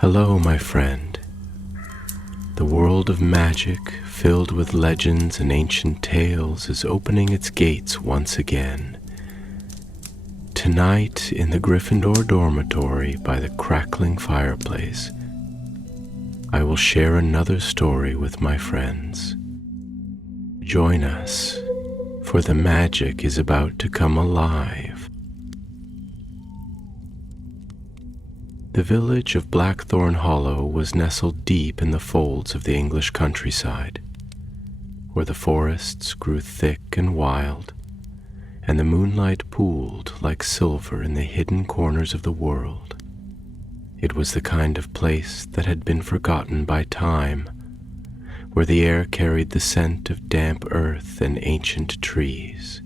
Hello, my friend. The world of magic, filled with legends and ancient tales, is opening its gates once again. Tonight, in the Gryffindor dormitory by the crackling fireplace, I will share another story with my friends. Join us, for the magic is about to come alive. The village of Blackthorn Hollow was nestled deep in the folds of the English countryside, where the forests grew thick and wild, and the moonlight pooled like silver in the hidden corners of the world. It was the kind of place that had been forgotten by time, where the air carried the scent of damp earth and ancient trees,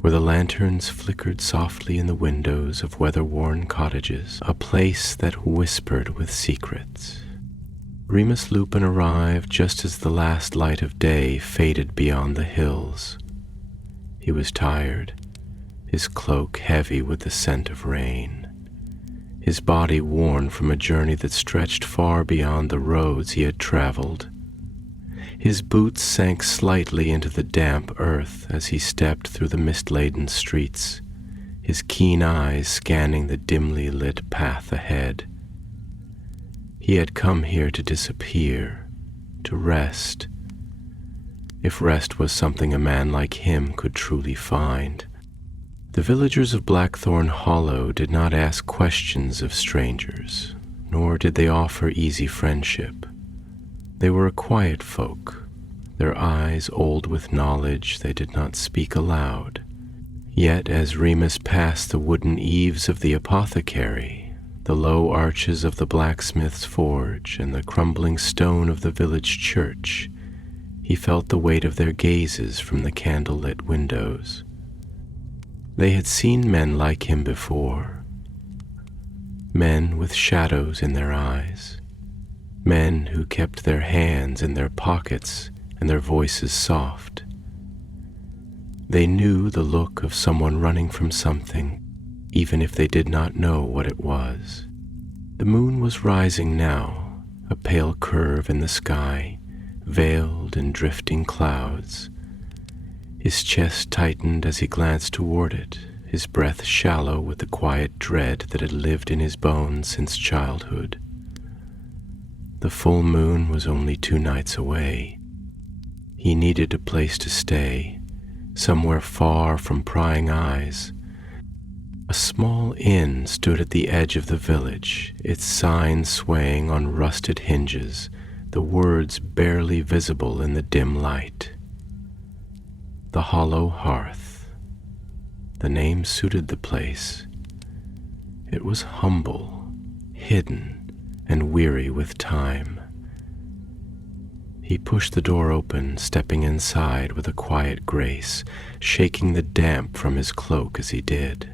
where the lanterns flickered softly in the windows of weather-worn cottages, a place that whispered with secrets. Remus Lupin arrived just as the last light of day faded beyond the hills. He was tired, his cloak heavy with the scent of rain, his body worn from a journey that stretched far beyond the roads he had traveled. His boots sank slightly into the damp earth as he stepped through the mist-laden streets, his keen eyes scanning the dimly lit path ahead. He had come here to disappear, to rest, if rest was something a man like him could truly find. The villagers of Blackthorn Hollow did not ask questions of strangers, nor did they offer easy friendship. They were a quiet folk, their eyes old with knowledge they did not speak aloud. Yet as Remus passed the wooden eaves of the apothecary, the low arches of the blacksmith's forge, and the crumbling stone of the village church, he felt the weight of their gazes from the candle-lit windows. They had seen men like him before, men with shadows in their eyes, men who kept their hands in their pockets and their voices soft. They knew the look of someone running from something, even if they did not know what it was. The moon was rising now, a pale curve in the sky, veiled in drifting clouds. His chest tightened as he glanced toward it, his breath shallow with the quiet dread that had lived in his bones since childhood. The full moon was only 2 nights away. He needed a place to stay, somewhere far from prying eyes. A small inn stood at the edge of the village, its sign swaying on rusted hinges, the words barely visible in the dim light. The Hollow Hearth. The name suited the place. It was humble, hidden, and weary with time. He pushed the door open, stepping inside with a quiet grace, shaking the damp from his cloak as he did.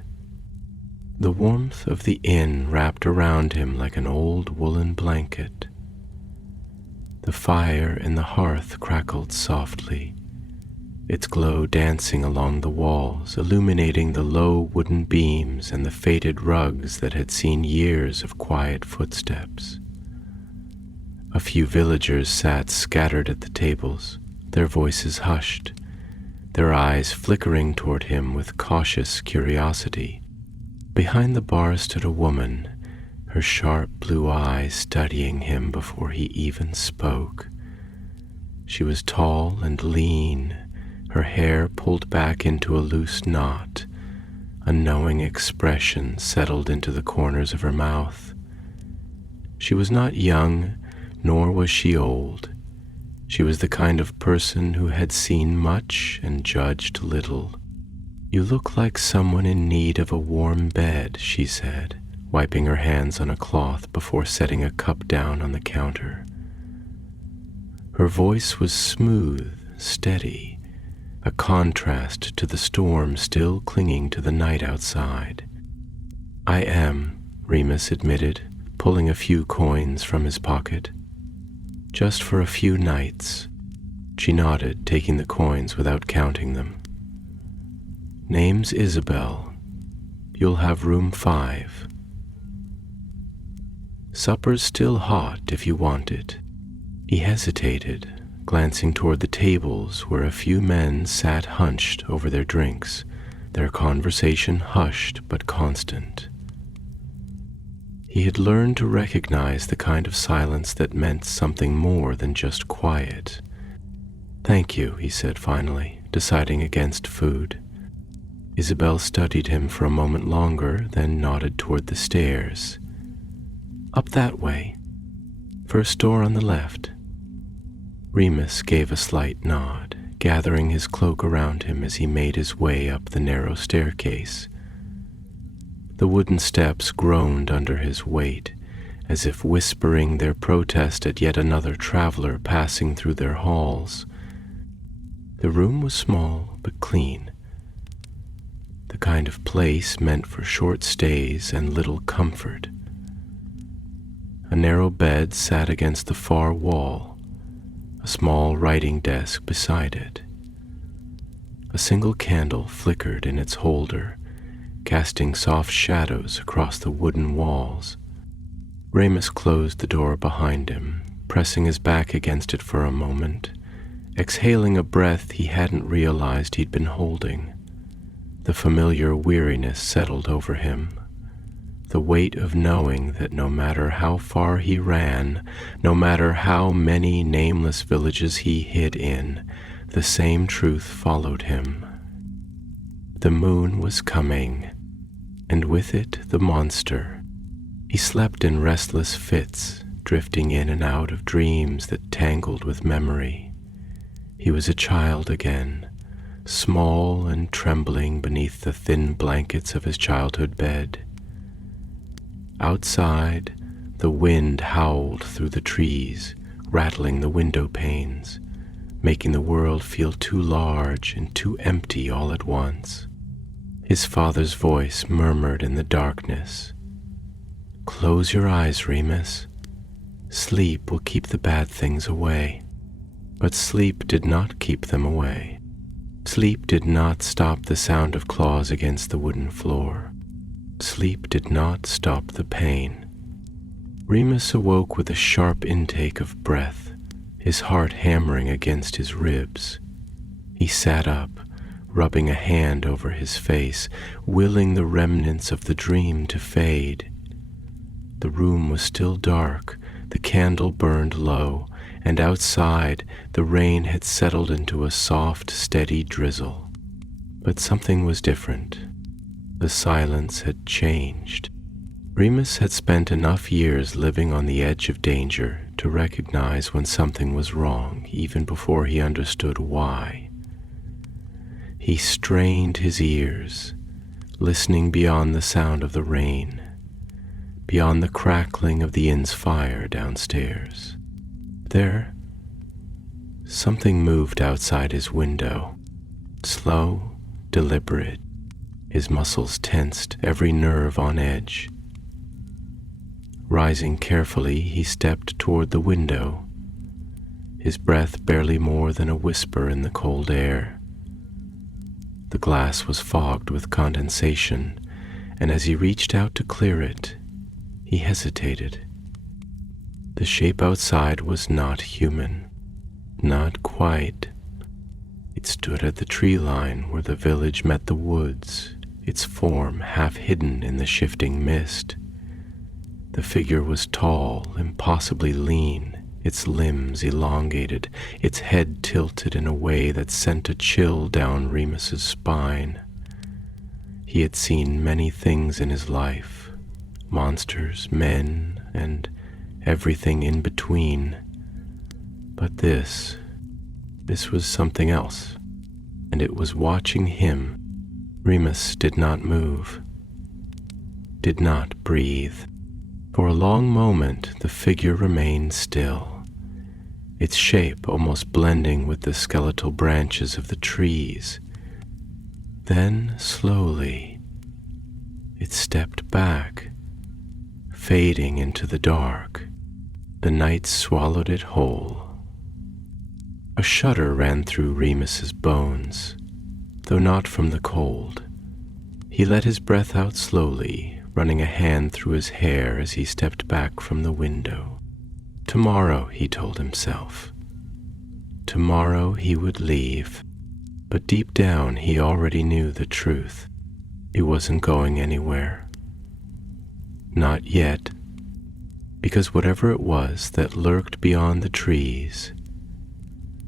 The warmth of the inn wrapped around him like an old woolen blanket. The fire in the hearth crackled softly, its glow dancing along the walls, illuminating the low wooden beams and the faded rugs that had seen years of quiet footsteps. A few villagers sat scattered at the tables, their voices hushed, their eyes flickering toward him with cautious curiosity. Behind the bar stood a woman, her sharp blue eyes studying him before he even spoke. She was tall and lean, her hair pulled back into a loose knot. A knowing expression settled into the corners of her mouth. She was not young, nor was she old. She was the kind of person who had seen much and judged little. "You look like someone in need of a warm bed," she said, wiping her hands on a cloth before setting a cup down on the counter. Her voice was smooth, steady, a contrast to the storm still clinging to the night outside. "I am," Remus admitted, pulling a few coins from his pocket. "Just for a few nights." She nodded, taking the coins without counting them. "Name's Isabel. You'll have room 5. Supper's still hot if you want it." He hesitated, glancing toward the tables where a few men sat hunched over their drinks, their conversation hushed but constant. He had learned to recognize the kind of silence that meant something more than just quiet. "Thank you," he said finally, deciding against food. Isabel studied him for a moment longer, then nodded toward the stairs. "Up that way. First door on the left." Remus gave a slight nod, gathering his cloak around him as he made his way up the narrow staircase. The wooden steps groaned under his weight, as if whispering their protest at yet another traveler passing through their halls. The room was small but clean, the kind of place meant for short stays and little comfort. A narrow bed sat against the far wall, a small writing desk beside it. A single candle flickered in its holder, casting soft shadows across the wooden walls. Remus closed the door behind him, pressing his back against it for a moment, exhaling a breath he hadn't realized he'd been holding. The familiar weariness settled over him, the weight of knowing that no matter how far he ran, no matter how many nameless villages he hid in, the same truth followed him. The moon was coming, and with it the monster. He slept in restless fits, drifting in and out of dreams that tangled with memory. He was a child again, small and trembling beneath the thin blankets of his childhood bed. Outside, the wind howled through the trees, rattling the window panes, making the world feel too large and too empty all at once. His father's voice murmured in the darkness, "Close your eyes, Remus. Sleep will keep the bad things away." But sleep did not keep them away. Sleep did not stop the sound of claws against the wooden floor. Sleep did not stop the pain. Remus awoke with a sharp intake of breath, his heart hammering against his ribs. He sat up, rubbing a hand over his face, willing the remnants of the dream to fade. The room was still dark, the candle burned low, and outside the rain had settled into a soft, steady drizzle. But something was different. The silence had changed. Remus had spent enough years living on the edge of danger to recognize when something was wrong, even before he understood why. He strained his ears, listening beyond the sound of the rain, beyond the crackling of the inn's fire downstairs. There, something moved outside his window, slow, deliberate, his muscles tensed, every nerve on edge. Rising carefully, he stepped toward the window, his breath barely more than a whisper in the cold air. The glass was fogged with condensation, and as he reached out to clear it, he hesitated. The shape outside was not human, not quite. It stood at the tree line where the village met the woods, its form half hidden in the shifting mist. The figure was tall, impossibly lean, its limbs elongated, its head tilted in a way that sent a chill down Remus's spine. He had seen many things in his life, monsters, men, and everything in between. But this was something else, and it was watching him. Remus did not move, did not breathe. For a long moment, the figure remained still, its shape almost blending with the skeletal branches of the trees. Then, slowly, it stepped back, fading into the dark. The night swallowed it whole. A shudder ran through Remus's bones, though not from the cold. He let his breath out slowly, running a hand through his hair as he stepped back from the window. Tomorrow, he told himself. Tomorrow he would leave, but deep down he already knew the truth. He wasn't going anywhere. Not yet, because whatever it was that lurked beyond the trees,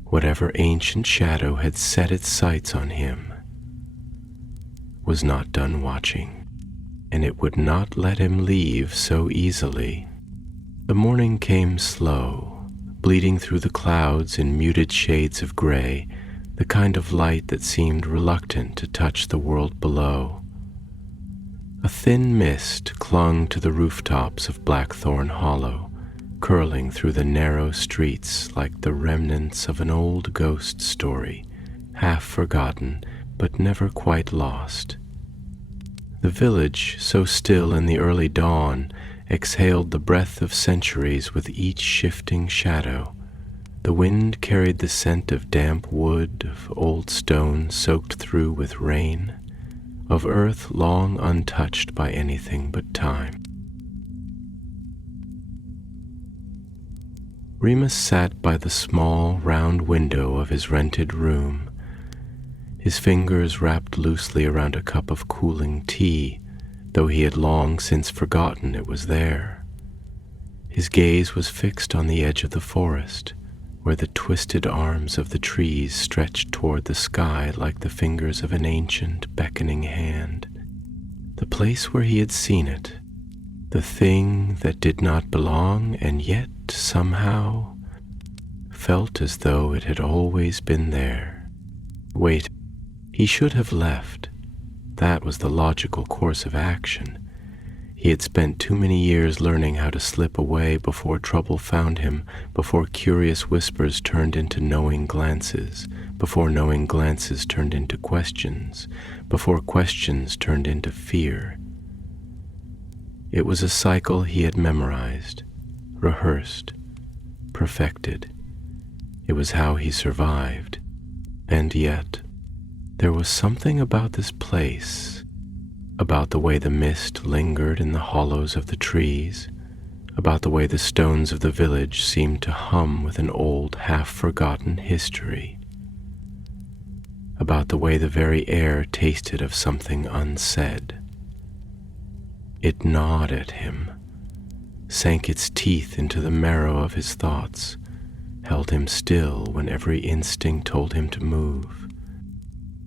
whatever ancient shadow had set its sights on him, was not done watching, and it would not let him leave so easily. The morning came slow, bleeding through the clouds in muted shades of gray, the kind of light that seemed reluctant to touch the world below. A thin mist clung to the rooftops of Blackthorn Hollow, curling through the narrow streets like the remnants of an old ghost story, half forgotten but never quite lost. The village, so still in the early dawn, exhaled the breath of centuries with each shifting shadow. The wind carried the scent of damp wood, of old stone soaked through with rain, of earth long untouched by anything but time. Remus sat by the small, round window of his rented room, his fingers wrapped loosely around a cup of cooling tea, though he had long since forgotten it was there. His gaze was fixed on the edge of the forest, where the twisted arms of the trees stretched toward the sky like the fingers of an ancient, beckoning hand. The place where he had seen it, the thing that did not belong and yet somehow felt as though it had always been there. Wait, he should have left. That was the logical course of action. He had spent too many years learning how to slip away before trouble found him, before curious whispers turned into knowing glances, before knowing glances turned into questions, before questions turned into fear. It was a cycle he had memorized, rehearsed, perfected. It was how he survived. And yet, there was something about this place, about the way the mist lingered in the hollows of the trees, about the way the stones of the village seemed to hum with an old, half-forgotten history, about the way the very air tasted of something unsaid. It gnawed at him, sank its teeth into the marrow of his thoughts, held him still when every instinct told him to move.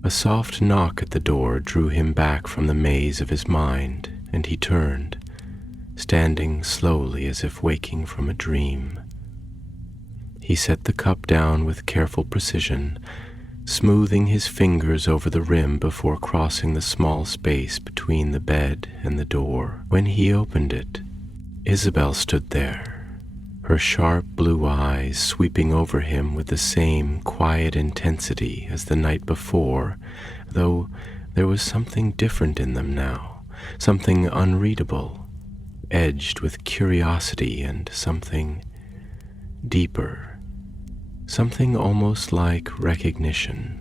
A soft knock at the door drew him back from the maze of his mind, and he turned, standing slowly as if waking from a dream. He set the cup down with careful precision, smoothing his fingers over the rim before crossing the small space between the bed and the door. When he opened it, Isabel stood there, her sharp blue eyes sweeping over him with the same quiet intensity as the night before, though there was something different in them now, something unreadable, edged with curiosity, and something deeper, something almost like recognition.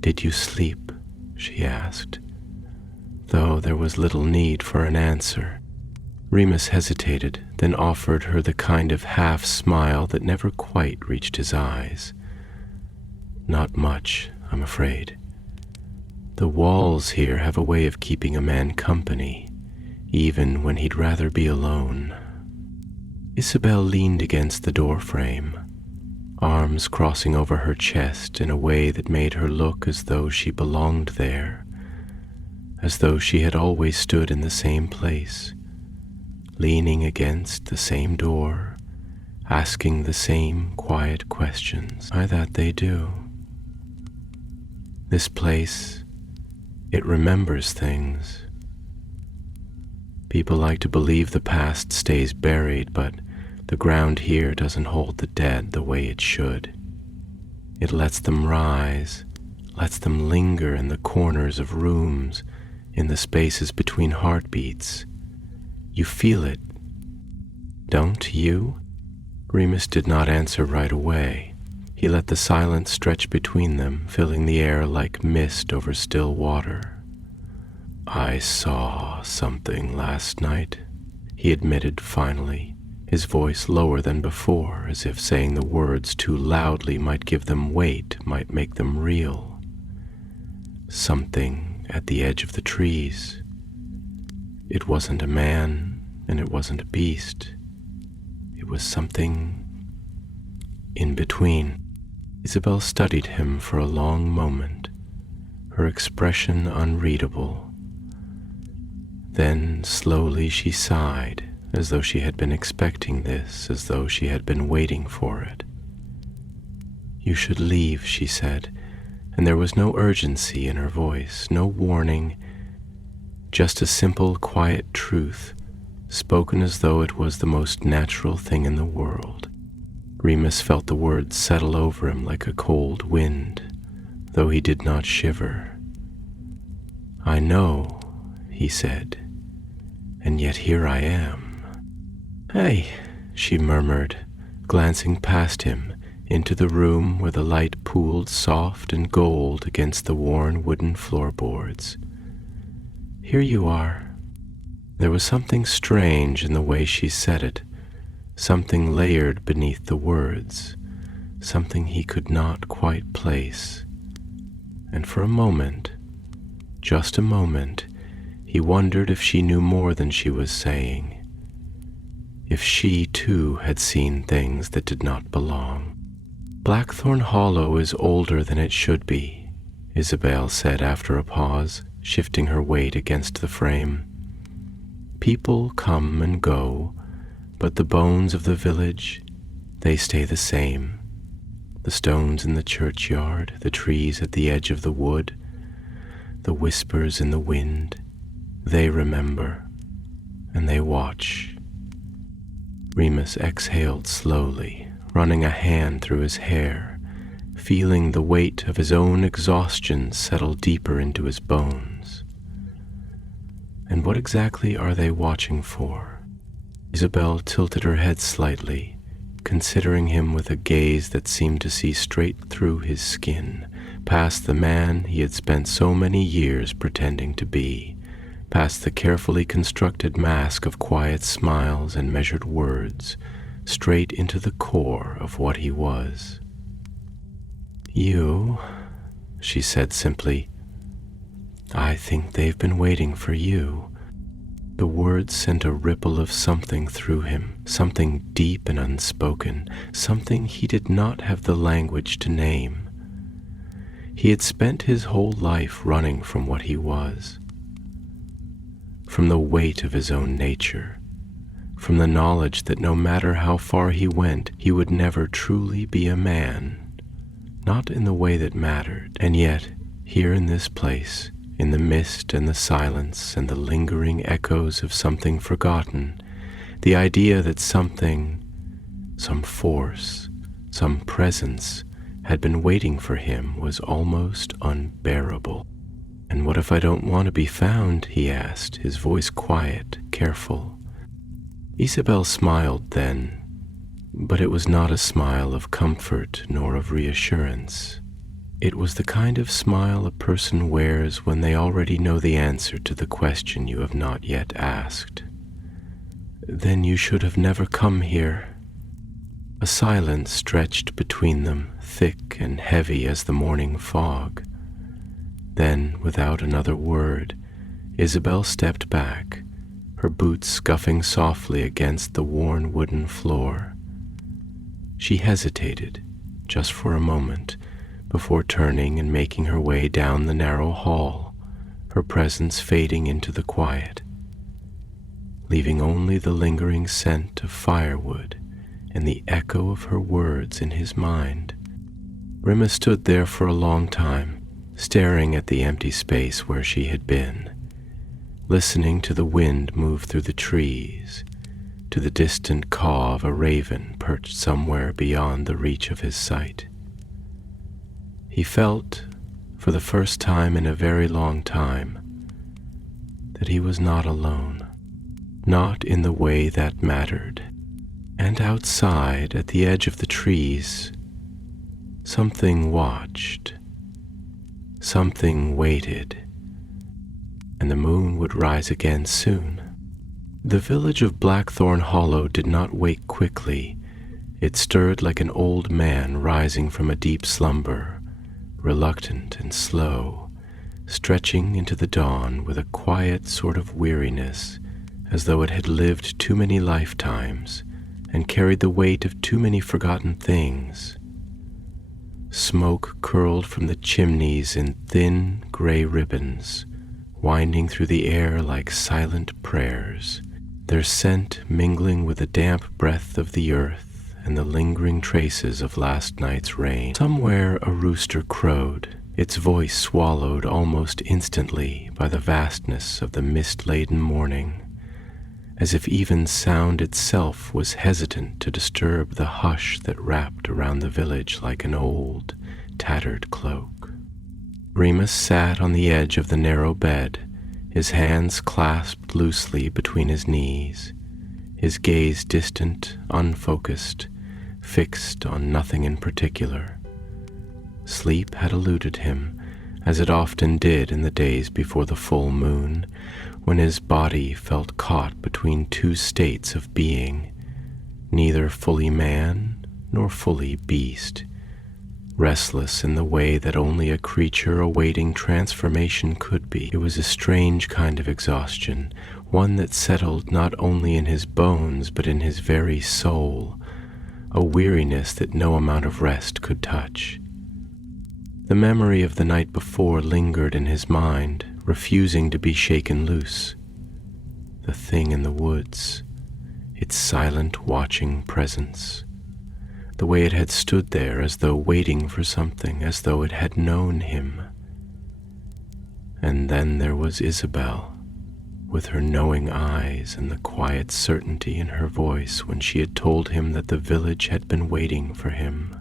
"Did you sleep?" she asked, though there was little need for an answer. Remus hesitated, then offered her the kind of half-smile that never quite reached his eyes. "Not much, I'm afraid. The walls here have a way of keeping a man company, even when he'd rather be alone." Isabel leaned against the doorframe, arms crossing over her chest in a way that made her look as though she belonged there, as though she had always stood in the same place, leaning against the same door, asking the same quiet questions. That they do. This place, it remembers things. People like to believe the past stays buried, but the ground here doesn't hold the dead the way it should. It lets them rise, lets them linger in the corners of rooms, in the spaces between heartbeats. You feel it, don't you? Remus did not answer right away. He let the silence stretch between them, filling the air like mist over still water. "I saw something last night," he admitted finally, his voice lower than before, as if saying the words too loudly might give them weight, might make them real. "Something at the edge of the trees. It wasn't a man, and it wasn't a beast. It was something in between." Isabel studied him for a long moment, her expression unreadable. Then slowly she sighed, as though she had been expecting this, as though she had been waiting for it. "You should leave," she said, and there was no urgency in her voice, no warning, just a simple, quiet truth, spoken as though it was the most natural thing in the world. Remus felt the words settle over him like a cold wind, though he did not shiver. "I know," he said, "and yet here I am." "Hey," she murmured, glancing past him into the room where the light pooled soft and gold against the worn wooden floorboards. "Here you are." There was something strange in the way she said it, something layered beneath the words, something he could not quite place. And for a moment, just a moment, he wondered if she knew more than she was saying, if she too had seen things that did not belong. "Blackthorn Hollow is older than it should be," Isabel said after a pause, shifting her weight against the frame. "People come and go, but the bones of the village, they stay the same. The stones in the churchyard, the trees at the edge of the wood, the whispers in the wind, they remember, and they watch." Remus exhaled slowly, running a hand through his hair, feeling the weight of his own exhaustion settle deeper into his bones. "And what exactly are they watching for?" Isabel tilted her head slightly, considering him with a gaze that seemed to see straight through his skin, past the man he had spent so many years pretending to be, past the carefully constructed mask of quiet smiles and measured words, straight into the core of what he was. "You," she said simply, "I think they've been waiting for you." The words sent a ripple of something through him, something deep and unspoken, something he did not have the language to name. He had spent his whole life running from what he was, from the weight of his own nature, from the knowledge that no matter how far he went, he would never truly be a man, not in the way that mattered. And yet, here in this place, in the mist and the silence and the lingering echoes of something forgotten, the idea that something, some force, some presence had been waiting for him was almost unbearable. "And what if I don't want to be found?" he asked, his voice quiet, careful. Isabel smiled then, but it was not a smile of comfort nor of reassurance. It was the kind of smile a person wears when they already know the answer to the question you have not yet asked. "Then you should have never come here." A silence stretched between them, thick and heavy as the morning fog. Then, without another word, Isabel stepped back, her boots scuffing softly against the worn wooden floor. She hesitated, just for a moment, before turning and making her way down the narrow hall, her presence fading into the quiet, leaving only the lingering scent of firewood and the echo of her words in his mind. Remus stood there for a long time, staring at the empty space where she had been, listening to the wind move through the trees, to the distant caw of a raven perched somewhere beyond the reach of his sight. He felt, for the first time in a very long time, that he was not alone, not in the way that mattered. And outside, at the edge of the trees, something watched, something waited, and the moon would rise again soon. The village of Blackthorn Hollow did not wake quickly. It stirred like an old man rising from a deep slumber, reluctant and slow, stretching into the dawn with a quiet sort of weariness, as though it had lived too many lifetimes and carried the weight of too many forgotten things. Smoke curled from the chimneys in thin gray ribbons, winding through the air like silent prayers, their scent mingling with the damp breath of the earth and the lingering traces of last night's rain. Somewhere a rooster crowed, its voice swallowed almost instantly by the vastness of the mist-laden morning, as if even sound itself was hesitant to disturb the hush that wrapped around the village like an old, tattered cloak. Remus sat on the edge of the narrow bed, his hands clasped loosely between his knees, his gaze distant, unfocused, fixed on nothing in particular. Sleep had eluded him, as it often did in the days before the full moon, when his body felt caught between two states of being, neither fully man nor fully beast, restless in the way that only a creature awaiting transformation could be. It was a strange kind of exhaustion, one that settled not only in his bones but in his very soul, a weariness that no amount of rest could touch. The memory of the night before lingered in his mind, refusing to be shaken loose. The thing in the woods, its silent watching presence, the way it had stood there as though waiting for something, as though it had known him. And then there was Isabel, with her knowing eyes and the quiet certainty in her voice when she had told him that the village had been waiting for him,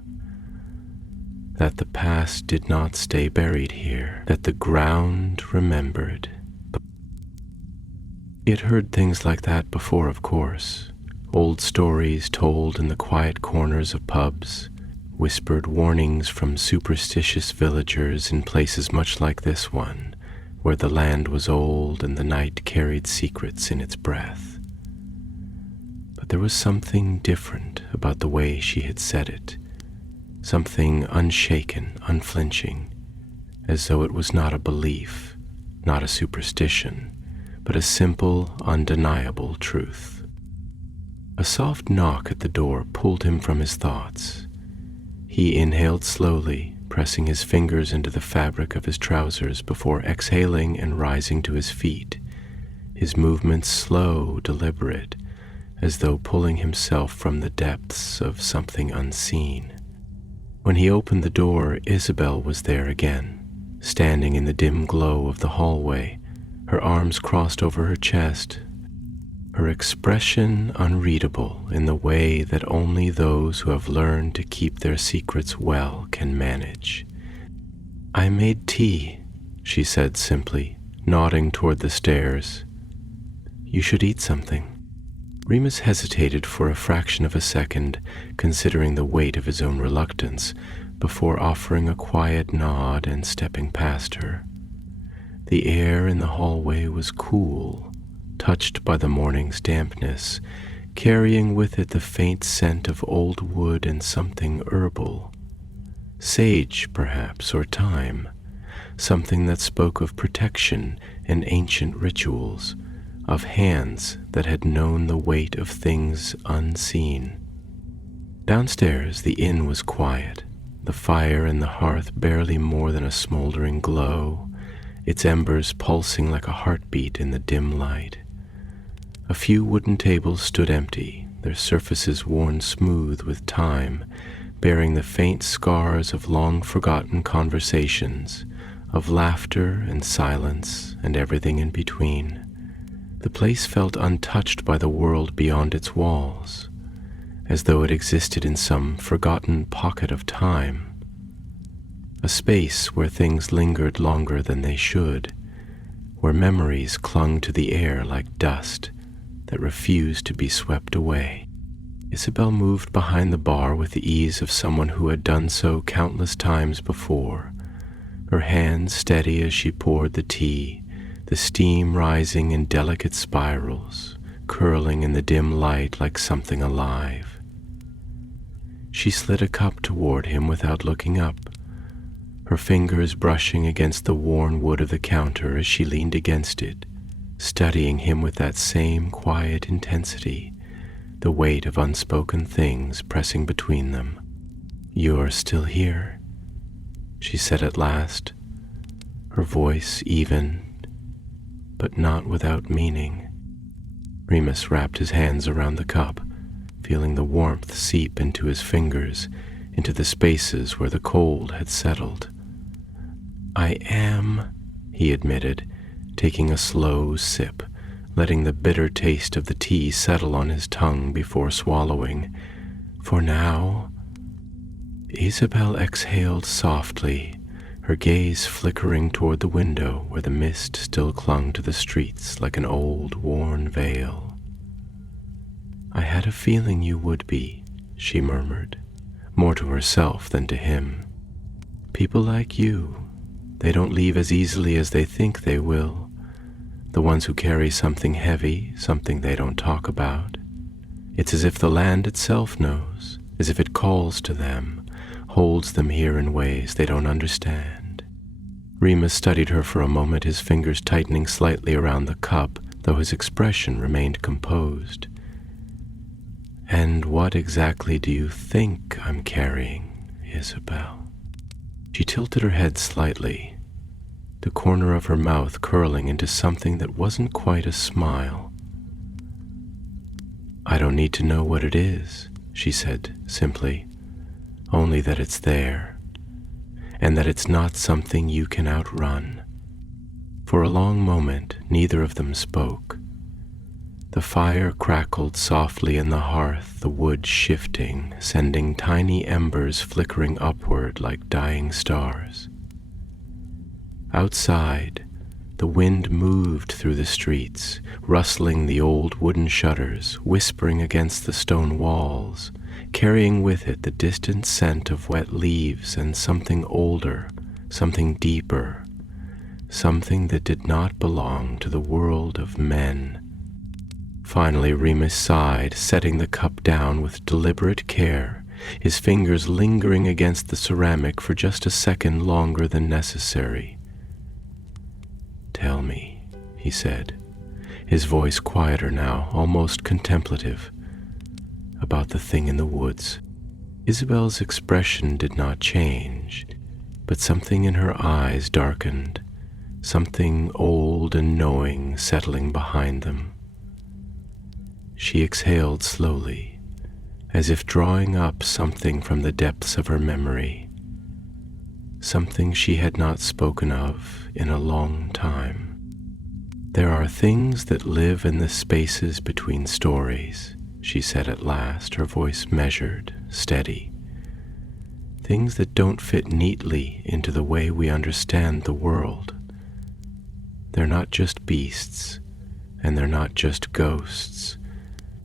that the past did not stay buried here, that the ground remembered. He had heard things like that before, of course. Old stories told in the quiet corners of pubs, whispered warnings from superstitious villagers in places much like this one, where the land was old and the night carried secrets in its breath. But there was something different about the way she had said it, something unshaken, unflinching, as though it was not a belief, not a superstition, but a simple, undeniable truth. A soft knock at the door pulled him from his thoughts. He inhaled slowly, pressing his fingers into the fabric of his trousers before exhaling and rising to his feet, his movements slow, deliberate, as though pulling himself from the depths of something unseen. When he opened the door, Isabel was there again, standing in the dim glow of the hallway, her arms crossed over her chest, her expression unreadable in the way that only those who have learned to keep their secrets well can manage. "I made tea," she said simply, nodding toward the stairs. "You should eat something." Remus hesitated for a fraction of a second, considering the weight of his own reluctance, before offering a quiet nod and stepping past her. The air in the hallway was cool, touched by the morning's dampness, carrying with it the faint scent of old wood and something herbal. Sage, perhaps, or thyme, something that spoke of protection and ancient rituals, of hands that had known the weight of things unseen. Downstairs, the inn was quiet, the fire in the hearth barely more than a smoldering glow, its embers pulsing like a heartbeat in the dim light. A few wooden tables stood empty, their surfaces worn smooth with time, bearing the faint scars of long-forgotten conversations, of laughter and silence and everything in between. The place felt untouched by the world beyond its walls, as though it existed in some forgotten pocket of time, a space where things lingered longer than they should, where memories clung to the air like dust that refused to be swept away. Isabel moved behind the bar with the ease of someone who had done so countless times before, her hands steady as she poured the tea, the the steam rising in delicate spirals, curling in the dim light like something alive. She slid a cup toward him without looking up, her fingers brushing against the worn wood of the counter as she leaned against it, studying him with that same quiet intensity, the weight of unspoken things pressing between them. "You're still here," she said at last, her voice even, but not without meaning. Remus wrapped his hands around the cup, feeling the warmth seep into his fingers, into the spaces where the cold had settled. "I am," he admitted, taking a slow sip, letting the bitter taste of the tea settle on his tongue before swallowing. "For now." Isabel exhaled softly, her gaze flickering toward the window where the mist still clung to the streets like an old, worn veil. "I had a feeling you would be," she murmured, more to herself than to him. "People like you, they don't leave as easily as they think they will. The ones who carry something heavy, something they don't talk about. It's as if the land itself knows, as if it calls to them, holds them here in ways they don't understand." Remus studied her for a moment, his fingers tightening slightly around the cup, though his expression remained composed. "And what exactly do you think I'm carrying, Isabel?" She tilted her head slightly, the corner of her mouth curling into something that wasn't quite a smile. "I don't need to know what it is," she said simply, "only that it's there, and that it's not something you can outrun." For a long moment, neither of them spoke. The fire crackled softly in the hearth, the wood shifting, sending tiny embers flickering upward like dying stars. Outside, the wind moved through the streets, rustling the old wooden shutters, whispering against the stone walls, carrying with it the distant scent of wet leaves and something older, something deeper, something that did not belong to the world of men. Finally, Remus sighed, setting the cup down with deliberate care, his fingers lingering against the ceramic for just a second longer than necessary. "Tell me," he said, his voice quieter now, almost contemplative, "about the thing in the woods." Isabel's expression did not change, but something in her eyes darkened, something old and knowing settling behind them. She exhaled slowly, as if drawing up something from the depths of her memory, something she had not spoken of in a long time. "There are things that live in the spaces between stories," she said at last, her voice measured, steady. "Things that don't fit neatly into the way we understand the world. They're not just beasts, and they're not just ghosts.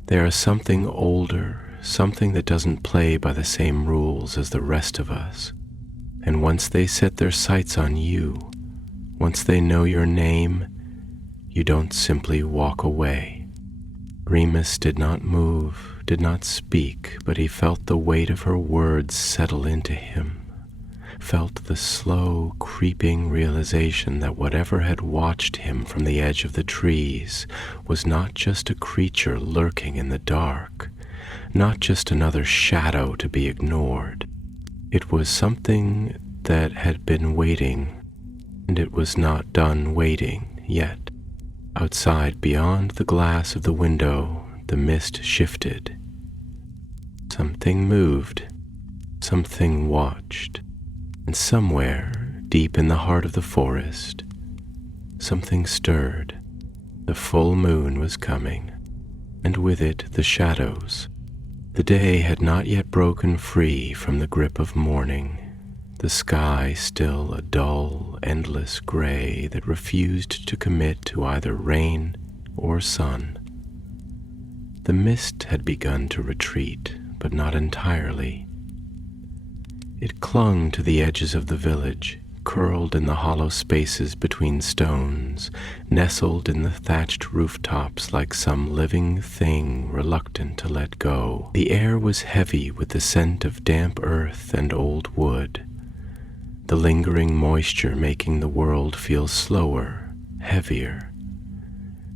They are something older, something that doesn't play by the same rules as the rest of us. And once they set their sights on you, once they know your name, you don't simply walk away." Remus did not move, did not speak, but he felt the weight of her words settle into him, felt the slow, creeping realization that whatever had watched him from the edge of the trees was not just a creature lurking in the dark, not just another shadow to be ignored. It was something that had been waiting, and it was not done waiting yet. Outside, beyond the glass of the window, the mist shifted. Something moved, something watched, and somewhere, deep in the heart of the forest, something stirred. The full moon was coming, and with it the shadows. The day had not yet broken free from the grip of morning, the sky still a dull, endless gray that refused to commit to either rain or sun. The mist had begun to retreat, but not entirely. It clung to the edges of the village, curled in the hollow spaces between stones, nestled in the thatched rooftops like some living thing reluctant to let go. The air was heavy with the scent of damp earth and old wood, the lingering moisture making the world feel slower, heavier,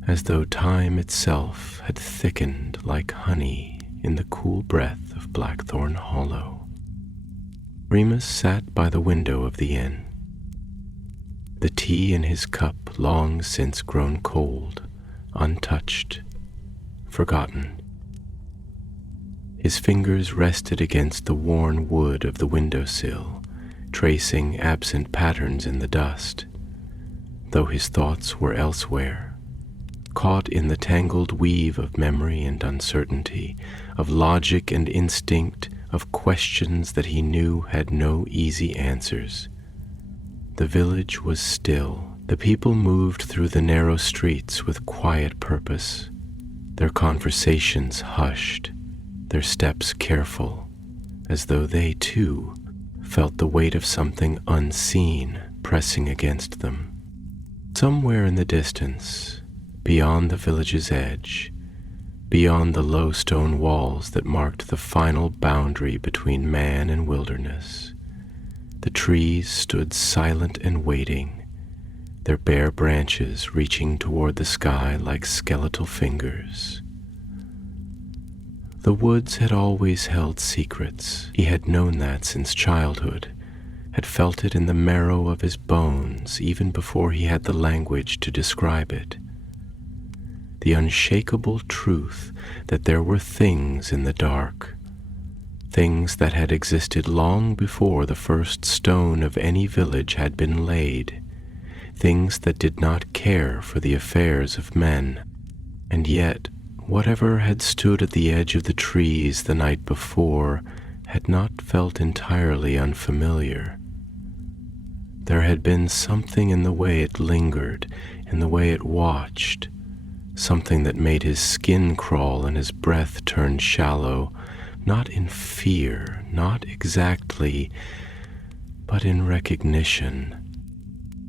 as though time itself had thickened like honey in the cool breath of Blackthorn Hollow. Remus sat by the window of the inn, the tea in his cup long since grown cold, untouched, forgotten. His fingers rested against the worn wood of the windowsill, tracing absent patterns in the dust, though his thoughts were elsewhere, caught in the tangled weave of memory and uncertainty, of logic and instinct, of questions that he knew had no easy answers. The village was still. The people moved through the narrow streets with quiet purpose, their conversations hushed, their steps careful, as though they, too, felt the weight of something unseen pressing against them. Somewhere in the distance, beyond the village's edge, beyond the low stone walls that marked the final boundary between man and wilderness, the trees stood silent and waiting, their bare branches reaching toward the sky like skeletal fingers. The woods had always held secrets. He had known that since childhood, had felt it in the marrow of his bones even before he had the language to describe it. The unshakable truth that there were things in the dark, things that had existed long before the first stone of any village had been laid, things that did not care for the affairs of men. And yet, whatever had stood at the edge of the trees the night before had not felt entirely unfamiliar. There had been something in the way it lingered, in the way it watched, something that made his skin crawl and his breath turn shallow, not in fear, not exactly, but in recognition.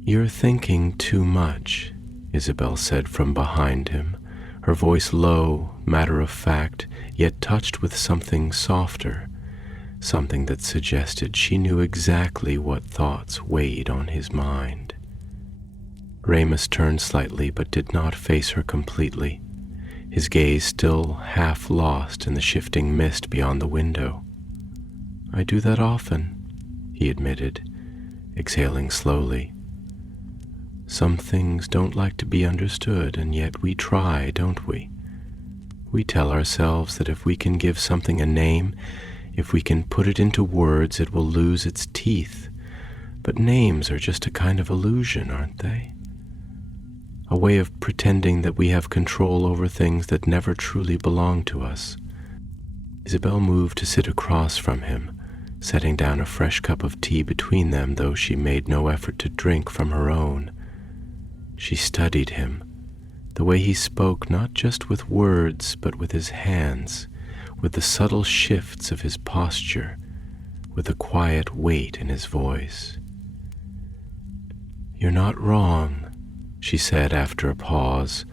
"You're thinking too much," Isabel said from behind him, her voice low, matter-of-fact, yet touched with something softer, something that suggested she knew exactly what thoughts weighed on his mind. Remus turned slightly but did not face her completely, his gaze still half lost in the shifting mist beyond the window. "I do that often," he admitted, exhaling slowly. "Some things don't like to be understood, and yet we try, don't we? We tell ourselves that if we can give something a name, if we can put it into words, it will lose its teeth. But names are just a kind of illusion, aren't they? A way of pretending that we have control over things that never truly belong to us." Isabel moved to sit across from him, setting down a fresh cup of tea between them, though she made no effort to drink from her own. She studied him, the way he spoke not just with words, but with his hands, with the subtle shifts of his posture, with the quiet weight in his voice. "You're not wrong," she said after a pause,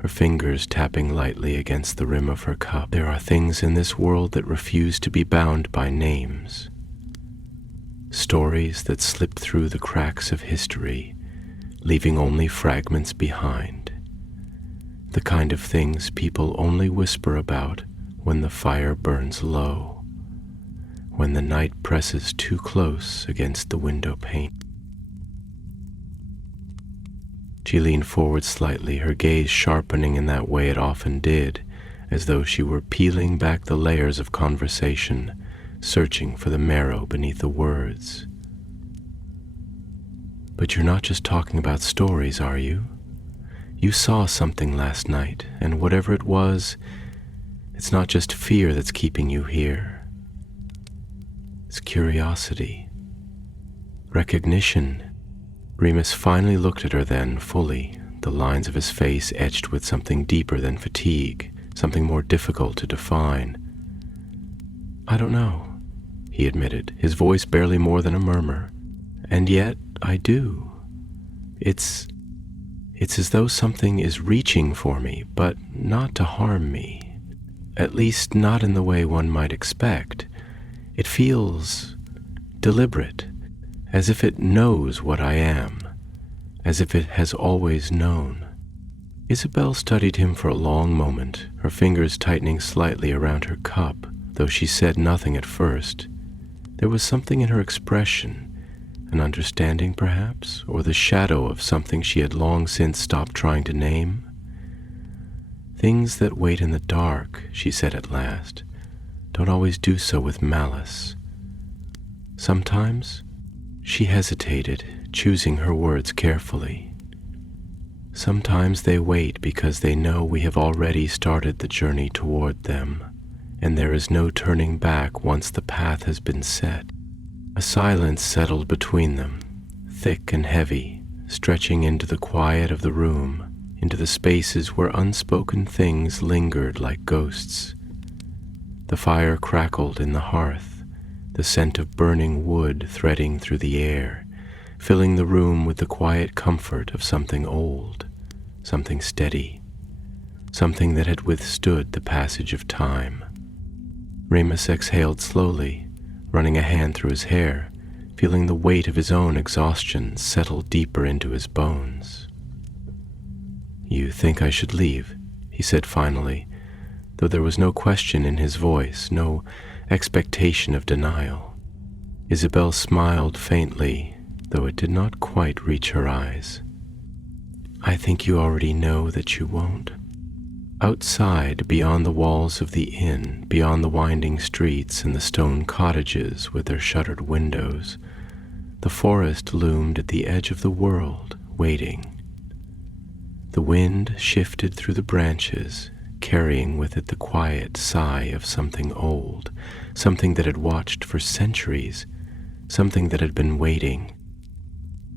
her fingers tapping lightly against the rim of her cup. "There are things in this world that refuse to be bound by names. Stories that slip through the cracks of history, leaving only fragments behind. The kind of things people only whisper about when the fire burns low, when the night presses too close against the window pane." She leaned forward slightly, her gaze sharpening in that way it often did, as though she were peeling back the layers of conversation, searching for the marrow beneath the words. "But you're not just talking about stories, are you? You saw something last night, and whatever it was, it's not just fear that's keeping you here. It's curiosity, recognition." Remus finally looked at her then, fully, the lines of his face etched with something deeper than fatigue, something more difficult to define. "I don't know," he admitted, his voice barely more than a murmur. And yet I do. It's as though something is reaching for me, but not to harm me. At least not in the way one might expect. It feels deliberate, as if it knows what I am, as if it has always known. Isabel studied him for a long moment, her fingers tightening slightly around her cup, though she said nothing at first. There was something in her expression, an understanding perhaps, or the shadow of something she had long since stopped trying to name. Things that wait in the dark, she said at last, don't always do so with malice. Sometimes she hesitated, choosing her words carefully. Sometimes they wait because they know we have already started the journey toward them, and there is no turning back once the path has been set. A silence settled between them, thick and heavy, stretching into the quiet of the room, into the spaces where unspoken things lingered like ghosts. The fire crackled in the hearth, the scent of burning wood threading through the air, filling the room with the quiet comfort of something old, something steady, something that had withstood the passage of time. Remus exhaled slowly, running a hand through his hair, feeling the weight of his own exhaustion settle deeper into his bones. "You think I should leave?" he said finally, though there was no question in his voice, no expectation of denial. Isabel smiled faintly, though it did not quite reach her eyes. "I think you already know that you won't." Outside, beyond the walls of the inn, beyond the winding streets and the stone cottages with their shuttered windows, the forest loomed at the edge of the world, waiting. The wind shifted through the branches, carrying with it the quiet sigh of something old, something that had watched for centuries, something that had been waiting.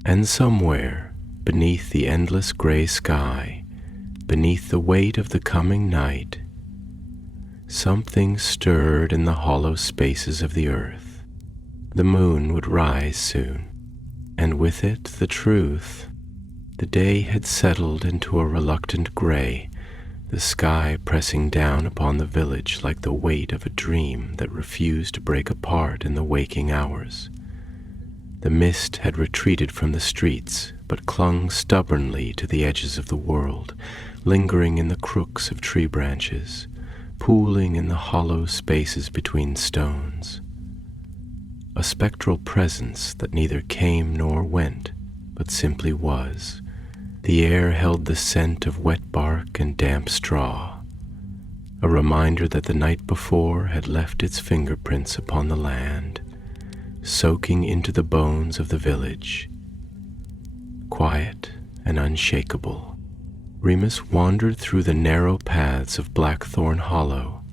And somewhere, beneath the endless gray sky, beneath the weight of the coming night, something stirred in the hollow spaces of the earth. The moon would rise soon, and with it the truth. The day had settled into a reluctant gray, the sky pressing down upon the village like the weight of a dream that refused to break apart in the waking hours. The mist had retreated from the streets, but clung stubbornly to the edges of the world, lingering in the crooks of tree branches, pooling in the hollow spaces between stones. A spectral presence that neither came nor went, but simply was. The air held the scent of wet bark and damp straw, a reminder that the night before had left its fingerprints upon the land, soaking into the bones of the village. Quiet and unshakable, Remus wandered through the narrow paths of Blackthorn Hollow,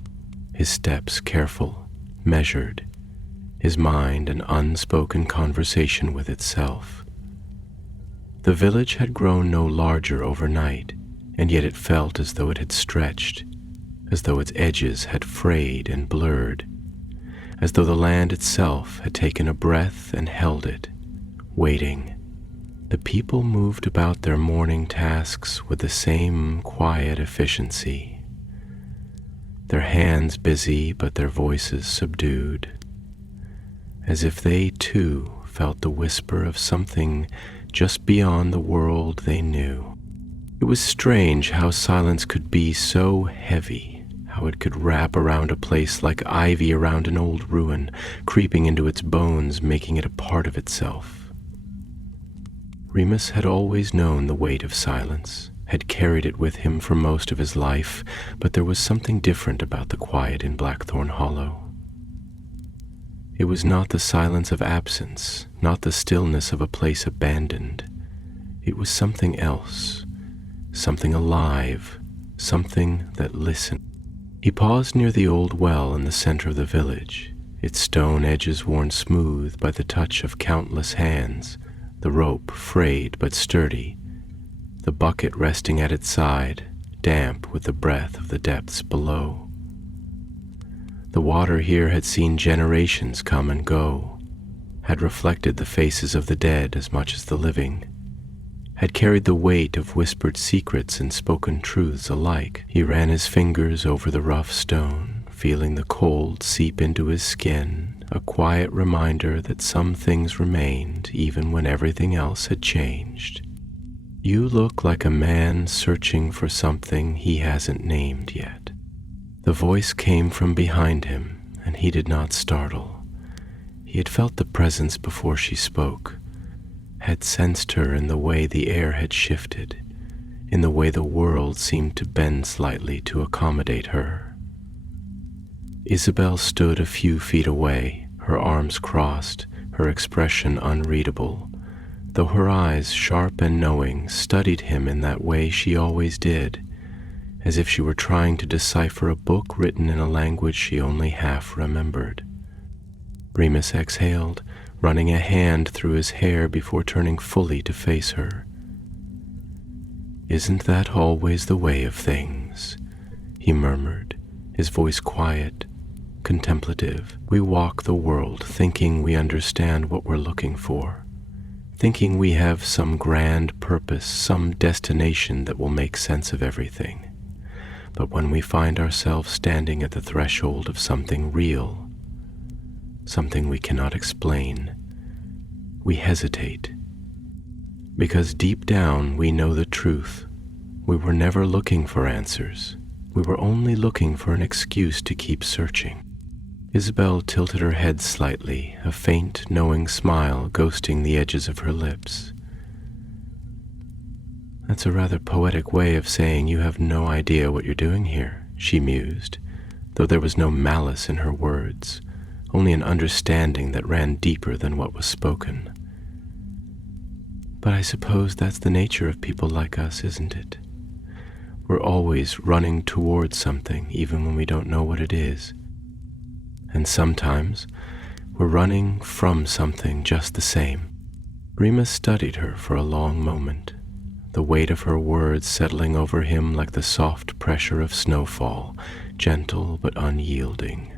his steps careful, measured, his mind an unspoken conversation with itself. The village had grown no larger overnight, and yet it felt as though it had stretched, as though its edges had frayed and blurred, as though the land itself had taken a breath and held it, waiting. The people moved about their morning tasks with the same quiet efficiency, their hands busy but their voices subdued, as if they too felt the whisper of something just beyond the world they knew. It was strange how silence could be so heavy, how it could wrap around a place like ivy around an old ruin, creeping into its bones, making it a part of itself. Remus had always known the weight of silence, had carried it with him for most of his life, but there was something different about the quiet in Blackthorn Hollow. It was not the silence of absence, not the stillness of a place abandoned. It was something else, something alive, something that listened. He paused near the old well in the center of the village, its stone edges worn smooth by the touch of countless hands, the rope frayed but sturdy, the bucket resting at its side, damp with the breath of the depths below. The water here had seen generations come and go, had reflected the faces of the dead as much as the living, had carried the weight of whispered secrets and spoken truths alike. He ran his fingers over the rough stone, feeling the cold seep into his skin, a quiet reminder that some things remained even when everything else had changed. "You look like a man searching for something he hasn't named yet." The voice came from behind him, and he did not startle. He had felt the presence before she spoke, had sensed her in the way the air had shifted, in the way the world seemed to bend slightly to accommodate her. Isabel stood a few feet away, her arms crossed, her expression unreadable, though her eyes, sharp and knowing, studied him in that way she always did, as if she were trying to decipher a book written in a language she only half remembered. Remus exhaled, running a hand through his hair before turning fully to face her. "Isn't that always the way of things?" he murmured, his voice quiet, contemplative. "We walk the world thinking we understand what we're looking for, thinking we have some grand purpose, some destination that will make sense of everything. But when we find ourselves standing at the threshold of something real, something we cannot explain, we hesitate. Because deep down we know the truth. We were never looking for answers. We were only looking for an excuse to keep searching." Isabel tilted her head slightly, a faint, knowing smile ghosting the edges of her lips. "That's a rather poetic way of saying you have no idea what you're doing here," she mused, though there was no malice in her words, only an understanding that ran deeper than what was spoken. "But I suppose that's the nature of people like us, isn't it? We're always running towards something, even when we don't know what it is. And sometimes we're running from something just the same." Remus studied her for a long moment, the weight of her words settling over him like the soft pressure of snowfall, gentle but unyielding.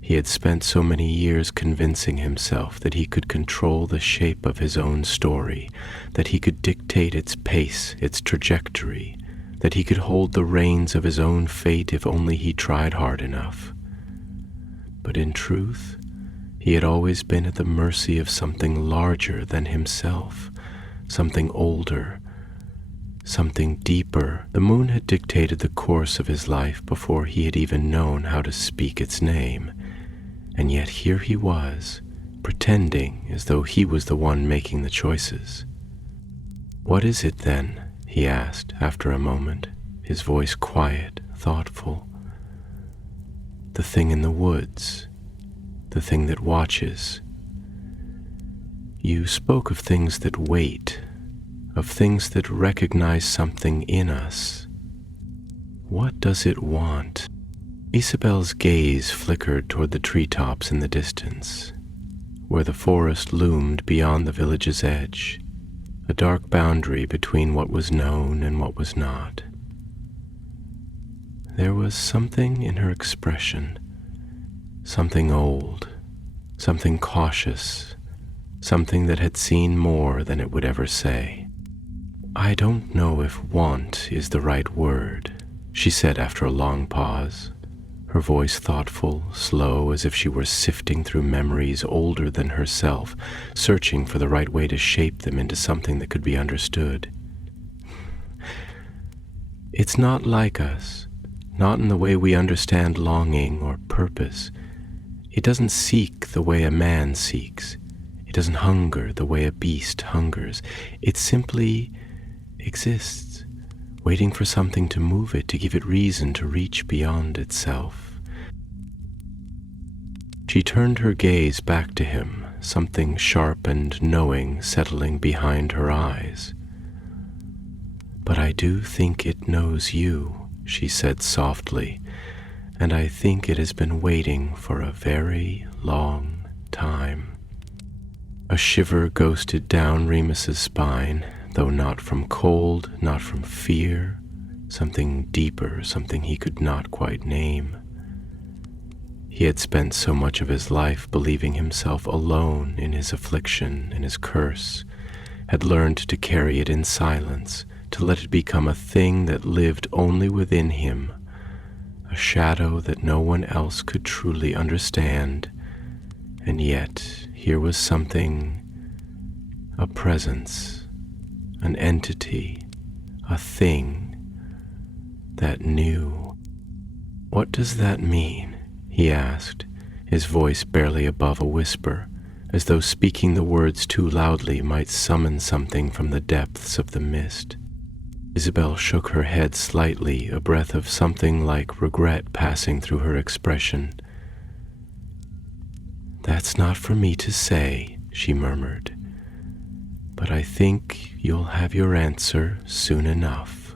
He had spent so many years convincing himself that he could control the shape of his own story, that he could dictate its pace, its trajectory, that he could hold the reins of his own fate if only he tried hard enough. But in truth, he had always been at the mercy of something larger than himself, something older, something deeper. The moon had dictated the course of his life before he had even known how to speak its name. And yet here he was, pretending as though he was the one making the choices. "What is it then?" he asked after a moment, his voice quiet, thoughtful. "The thing in the woods, the thing that watches. You spoke of things that wait, of things that recognize something in us. What does it want?" Isabel's gaze flickered toward the treetops in the distance, where the forest loomed beyond the village's edge, a dark boundary between what was known and what was not. There was something in her expression, something old, something cautious, something that had seen more than it would ever say. "I don't know if want is the right word," she said after a long pause, her voice thoughtful, slow, as if she were sifting through memories older than herself, searching for the right way to shape them into something that could be understood. "It's not like us, not in the way we understand longing or purpose. It doesn't seek the way a man seeks. It doesn't hunger the way a beast hungers. It simply exists, waiting for something to move it, to give it reason to reach beyond itself." She turned her gaze back to him, something sharp and knowing settling behind her eyes. "But I do think it knows you," she said softly, "and I think it has been waiting for a very long time." A shiver ghosted down Remus's spine, though not from cold, not from fear, something deeper, something he could not quite name. He had spent so much of his life believing himself alone in his affliction and his curse, had learned to carry it in silence, to let it become a thing that lived only within him, a shadow that no one else could truly understand. And yet here was something, a presence, an entity, a thing that knew. "What does that mean?" he asked, his voice barely above a whisper, as though speaking the words too loudly might summon something from the depths of the mist. Isabel shook her head slightly, a breath of something like regret passing through her expression. "That's not for me to say," she murmured, "but I think you'll have your answer soon enough."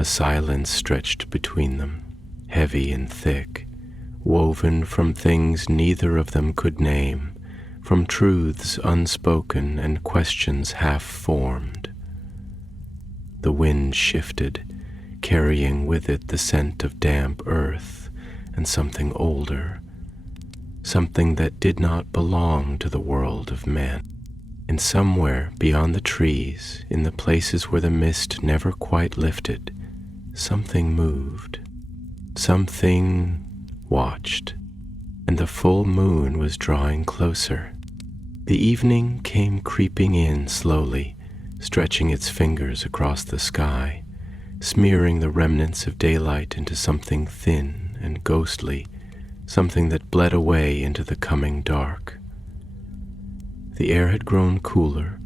A silence stretched between them, heavy and thick, woven from things neither of them could name, from truths unspoken and questions half-formed. The wind shifted, carrying with it the scent of damp earth and something older, something that did not belong to the world of men. And somewhere beyond the trees, in the places where the mist never quite lifted, something moved. Something watched, and the full moon was drawing closer. The evening came creeping in slowly, stretching its fingers across the sky, smearing the remnants of daylight into something thin and ghostly, something that bled away into the coming dark. The air had grown cooler,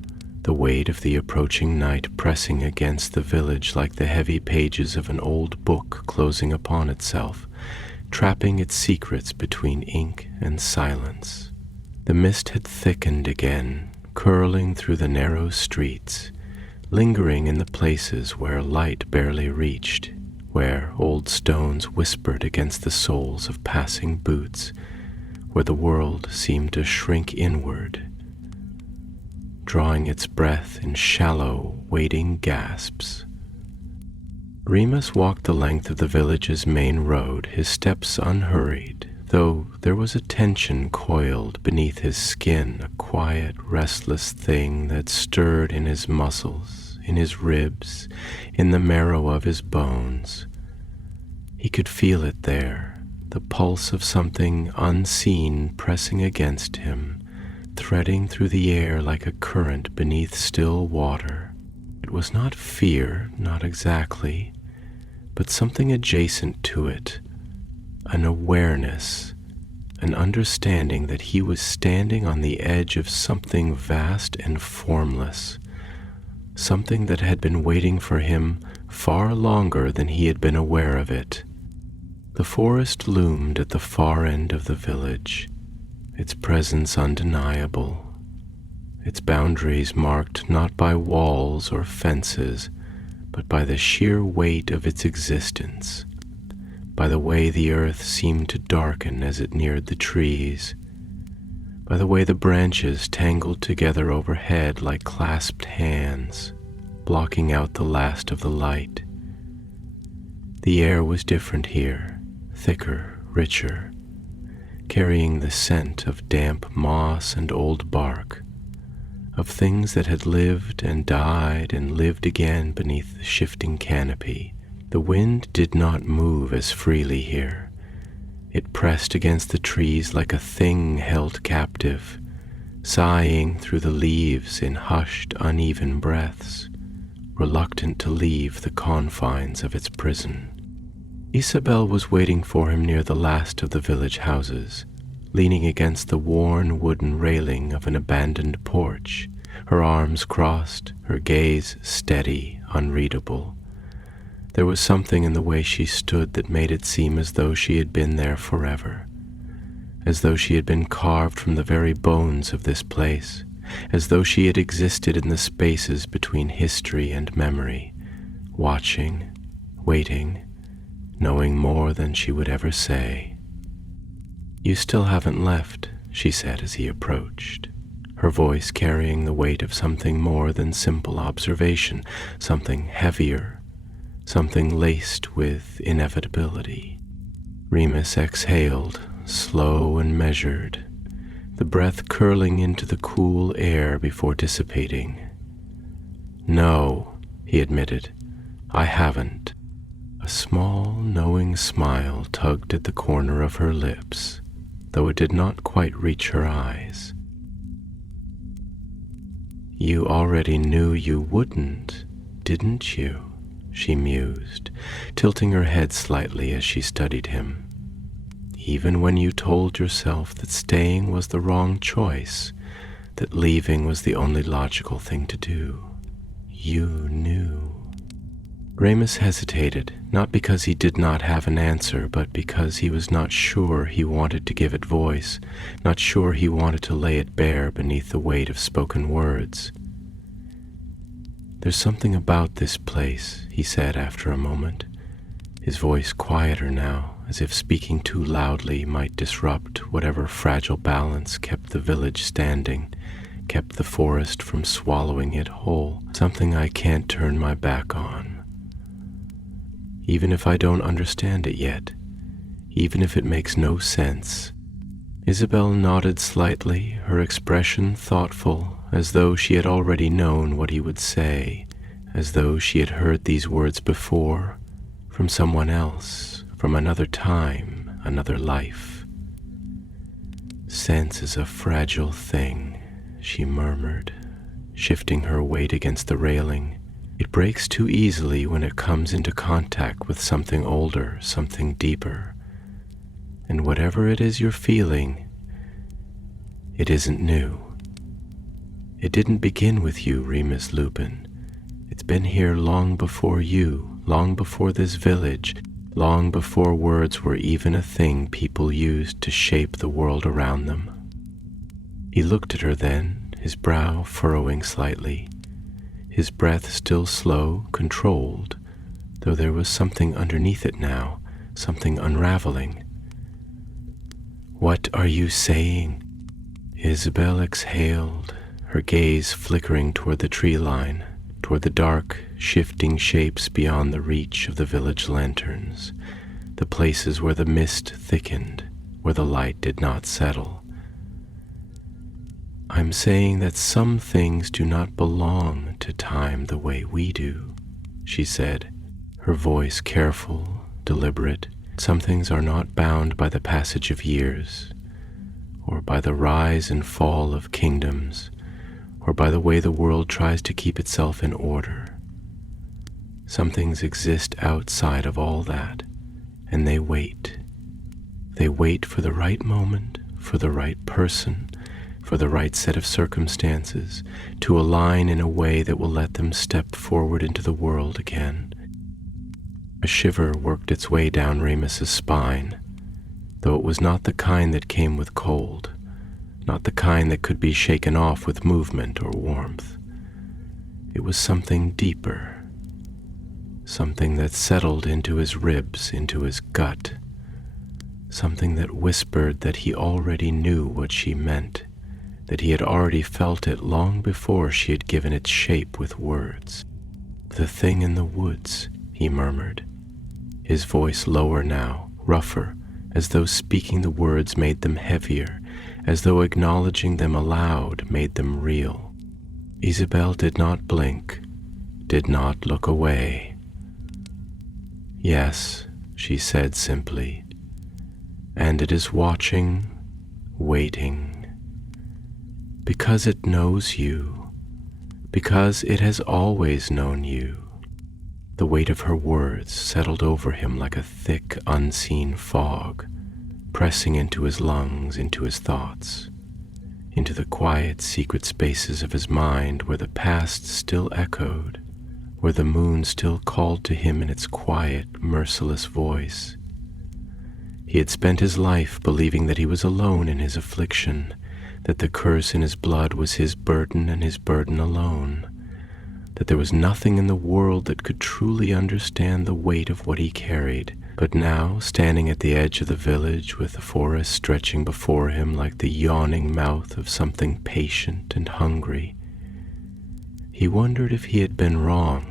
the weight of the approaching night pressing against the village like the heavy pages of an old book closing upon itself, trapping its secrets between ink and silence. The mist had thickened again, curling through the narrow streets, lingering in the places where light barely reached, where old stones whispered against the soles of passing boots, where the world seemed to shrink inward, drawing its breath in shallow, waiting gasps. Remus walked the length of the village's main road, his steps unhurried, though there was a tension coiled beneath his skin, a quiet, restless thing that stirred in his muscles, in his ribs, in the marrow of his bones. He could feel it there, the pulse of something unseen pressing against him, threading through the air like a current beneath still water. It was not fear, not exactly, but something adjacent to it, an awareness, an understanding that he was standing on the edge of something vast and formless, something that had been waiting for him far longer than he had been aware of it. The forest loomed at the far end of the village, its presence undeniable, its boundaries marked not by walls or fences, but by the sheer weight of its existence, by the way the earth seemed to darken as it neared the trees, by the way the branches tangled together overhead like clasped hands, blocking out the last of the light. The air was different here, thicker, richer, carrying the scent of damp moss and old bark, of things that had lived and died and lived again beneath the shifting canopy. The wind did not move as freely here. It pressed against the trees like a thing held captive, sighing through the leaves in hushed, uneven breaths, reluctant to leave the confines of its prison. Isabel was waiting for him near the last of the village houses, leaning against the worn wooden railing of an abandoned porch, her arms crossed, her gaze steady, unreadable. There was something in the way she stood that made it seem as though she had been there forever, as though she had been carved from the very bones of this place, as though she had existed in the spaces between history and memory, watching, waiting, knowing more than she would ever say. "You still haven't left," she said as he approached, her voice carrying the weight of something more than simple observation, something heavier, something laced with inevitability. Remus exhaled, slow and measured, the breath curling into the cool air before dissipating. "No," he admitted, "I haven't." A small, knowing smile tugged at the corner of her lips, though it did not quite reach her eyes. "You already knew you wouldn't, didn't you?" she mused, tilting her head slightly as she studied him. "Even when you told yourself that staying was the wrong choice, that leaving was the only logical thing to do, you knew." Remus hesitated, not because he did not have an answer, but because he was not sure he wanted to give it voice, not sure he wanted to lay it bare beneath the weight of spoken words. "There's something about this place," he said after a moment, his voice quieter now, as if speaking too loudly might disrupt whatever fragile balance kept the village standing, kept the forest from swallowing it whole. "Something I can't turn my back on. Even if I don't understand it yet, even if it makes no sense." Isabel nodded slightly, her expression thoughtful, as though she had already known what he would say, as though she had heard these words before, from someone else, from another time, another life. "Sense is a fragile thing," she murmured, shifting her weight against the railing. "It breaks too easily when it comes into contact with something older, something deeper. And whatever it is you're feeling, it isn't new. It didn't begin with you, Remus Lupin. It's been here long before you, long before this village, long before words were even a thing people used to shape the world around them." He looked at her then, his brow furrowing slightly, his breath still slow, controlled, though there was something underneath it now, something unraveling. "What are you saying?" Isabel exhaled, her gaze flickering toward the tree line, toward the dark, shifting shapes beyond the reach of the village lanterns, the places where the mist thickened, where the light did not settle. "I'm saying that some things do not belong to time the way we do," she said, her voice careful, deliberate. "Some things are not bound by the passage of years, or by the rise and fall of kingdoms, or by the way the world tries to keep itself in order. Some things exist outside of all that, and they wait. They wait for the right moment, for the right person, for the right set of circumstances, to align in a way that will let them step forward into the world again." A shiver worked its way down Remus's spine, though it was not the kind that came with cold, not the kind that could be shaken off with movement or warmth. It was something deeper, something that settled into his ribs, into his gut, something that whispered that he already knew what she meant, that he had already felt it long before she had given it shape with words. "The thing in the woods," he murmured, his voice lower now, rougher, as though speaking the words made them heavier, as though acknowledging them aloud made them real. Isabel did not blink, did not look away. "Yes," she said simply, "and it is watching, waiting, because it knows you, because it has always known you." The weight of her words settled over him like a thick, unseen fog, pressing into his lungs, into his thoughts, into the quiet, secret spaces of his mind where the past still echoed, where the moon still called to him in its quiet, merciless voice. He had spent his life believing that he was alone in his affliction, that the curse in his blood was his burden and his burden alone, that there was nothing in the world that could truly understand the weight of what he carried. But now, standing at the edge of the village with the forest stretching before him like the yawning mouth of something patient and hungry, he wondered if he had been wrong.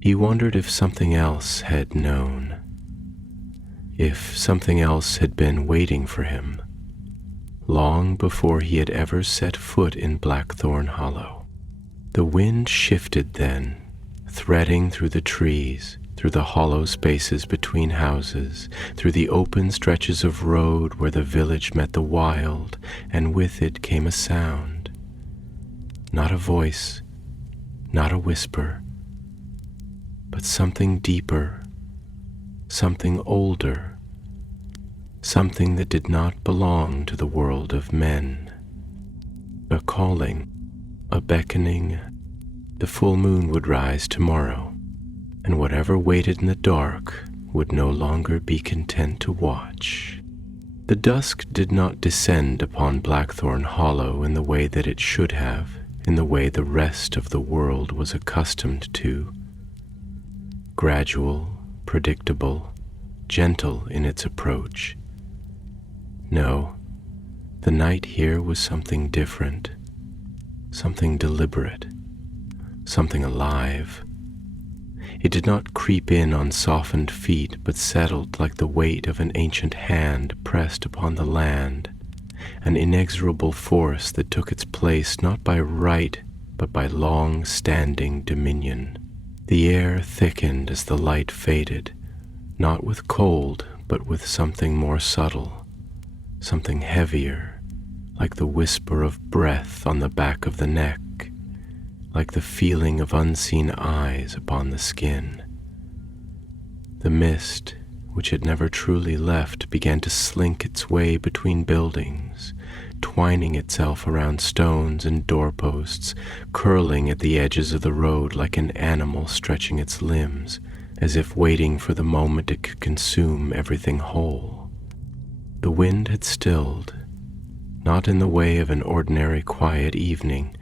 He wondered if something else had known. if something else had been waiting for him, long before he had ever set foot in Blackthorn Hollow. The wind shifted then, threading through the trees, through the hollow spaces between houses, through the open stretches of road where the village met the wild, and with it came a sound. Not a voice, not a whisper, but something deeper, something older, something that did not belong to the world of men. A calling, a beckoning. The full moon would rise tomorrow, and whatever waited in the dark would no longer be content to watch. The dusk did not descend upon Blackthorn Hollow in the way that it should have, in the way the rest of the world was accustomed to. Gradual, predictable, gentle in its approach. No, the night here was something different, something deliberate, something alive. It did not creep in on softened feet, but settled like the weight of an ancient hand pressed upon the land, an inexorable force that took its place not by right, but by long-standing dominion. The air thickened as the light faded, not with cold, but with something more subtle, something heavier, like the whisper of breath on the back of the neck, like the feeling of unseen eyes upon the skin. The mist, which had never truly left, began to slink its way between buildings, twining itself around stones and doorposts, curling at the edges of the road like an animal stretching its limbs, as if waiting for the moment it could consume everything whole. The wind had stilled, not in the way of an ordinary quiet evening,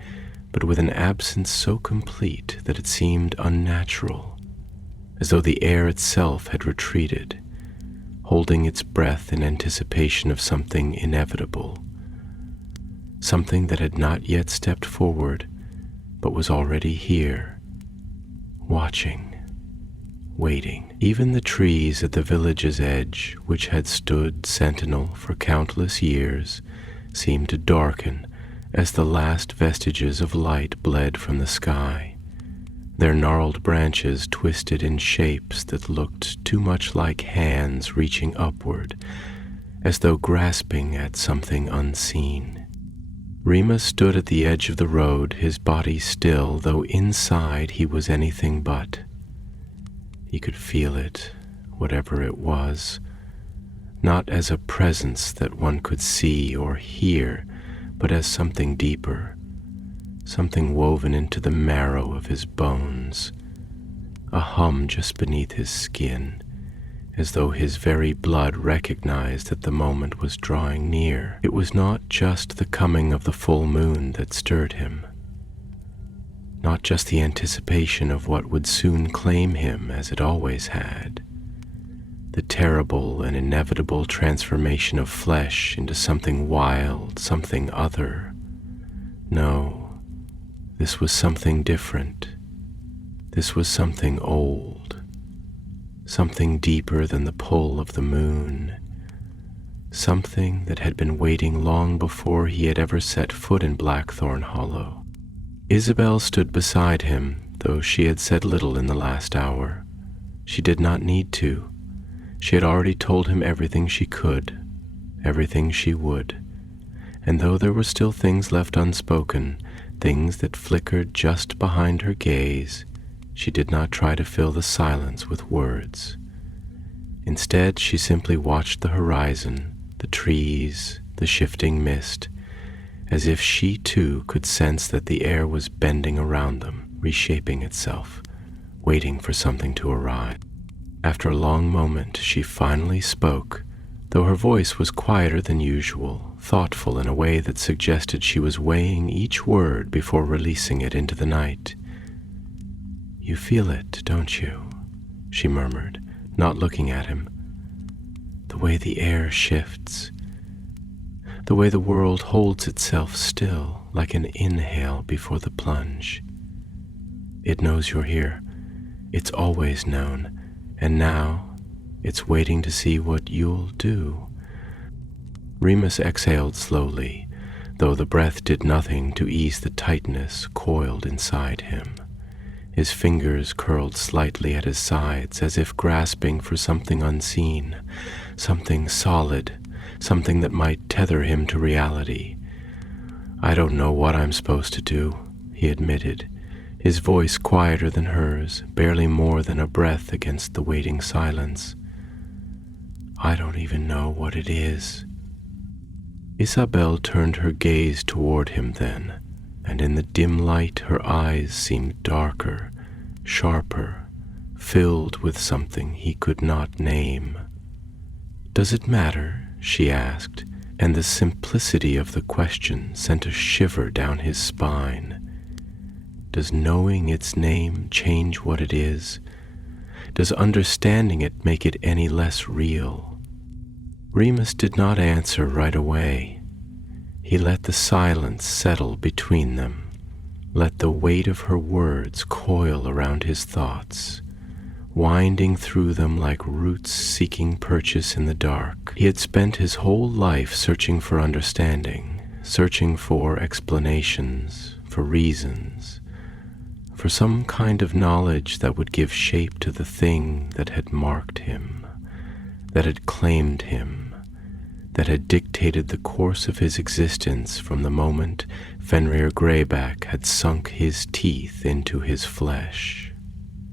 but with an absence so complete that it seemed unnatural, as though the air itself had retreated, holding its breath in anticipation of something inevitable, something that had not yet stepped forward, but was already here, watching, waiting. Even the trees at the village's edge, which had stood sentinel for countless years, seemed to darken as the last vestiges of light bled from the sky, their gnarled branches twisted in shapes that looked too much like hands reaching upward, as though grasping at something unseen. Remus stood at the edge of the road, his body still, though inside he was anything but. He could feel it, whatever it was, not as a presence that one could see or hear, but as something deeper, something woven into the marrow of his bones, a hum just beneath his skin, as though his very blood recognized that the moment was drawing near. It was not just the coming of the full moon that stirred him, not just the anticipation of what would soon claim him as it always had, the terrible and inevitable transformation of flesh into something wild, something other. No, this was something different. This was something old, something deeper than the pull of the moon, something that had been waiting long before he had ever set foot in Blackthorn Hollow. Isabel stood beside him, though she had said little in the last hour. She did not need to. She had already told him everything she could, everything she would, and though there were still things left unspoken, things that flickered just behind her gaze, she did not try to fill the silence with words. Instead, she simply watched the horizon, the trees, the shifting mist, as if she too could sense that the air was bending around them, reshaping itself, waiting for something to arrive. After a long moment, she finally spoke, though her voice was quieter than usual, thoughtful in a way that suggested she was weighing each word before releasing it into the night. "You feel it, don't you?" she murmured, not looking at him. "The way the air shifts, the way the world holds itself still, like an inhale before the plunge. It knows you're here. It's always known. And now, It's waiting to see what you'll do." Remus exhaled slowly, though the breath did nothing to ease the tightness coiled inside him. His fingers curled slightly at his sides as if grasping for something unseen, something solid, something that might tether him to reality. "I don't know what I'm supposed to do," he admitted, his voice quieter than hers, barely more than a breath against the waiting silence. "I don't even know what it is." Isabelle turned her gaze toward him then, and in the dim light her eyes seemed darker, sharper, filled with something he could not name. "Does it matter?" she asked, and the simplicity of the question sent a shiver down his spine. Does knowing its name change what it is? Does understanding it make it any less real? Remus did not answer right away. He let the silence settle between them, let the weight of her words coil around his thoughts, winding through them like roots seeking purchase in the dark. He had spent his whole life searching for understanding, searching for explanations, for reasons, for some kind of knowledge that would give shape to the thing that had marked him, that had claimed him, that had dictated the course of his existence from the moment Fenrir Greyback had sunk his teeth into his flesh.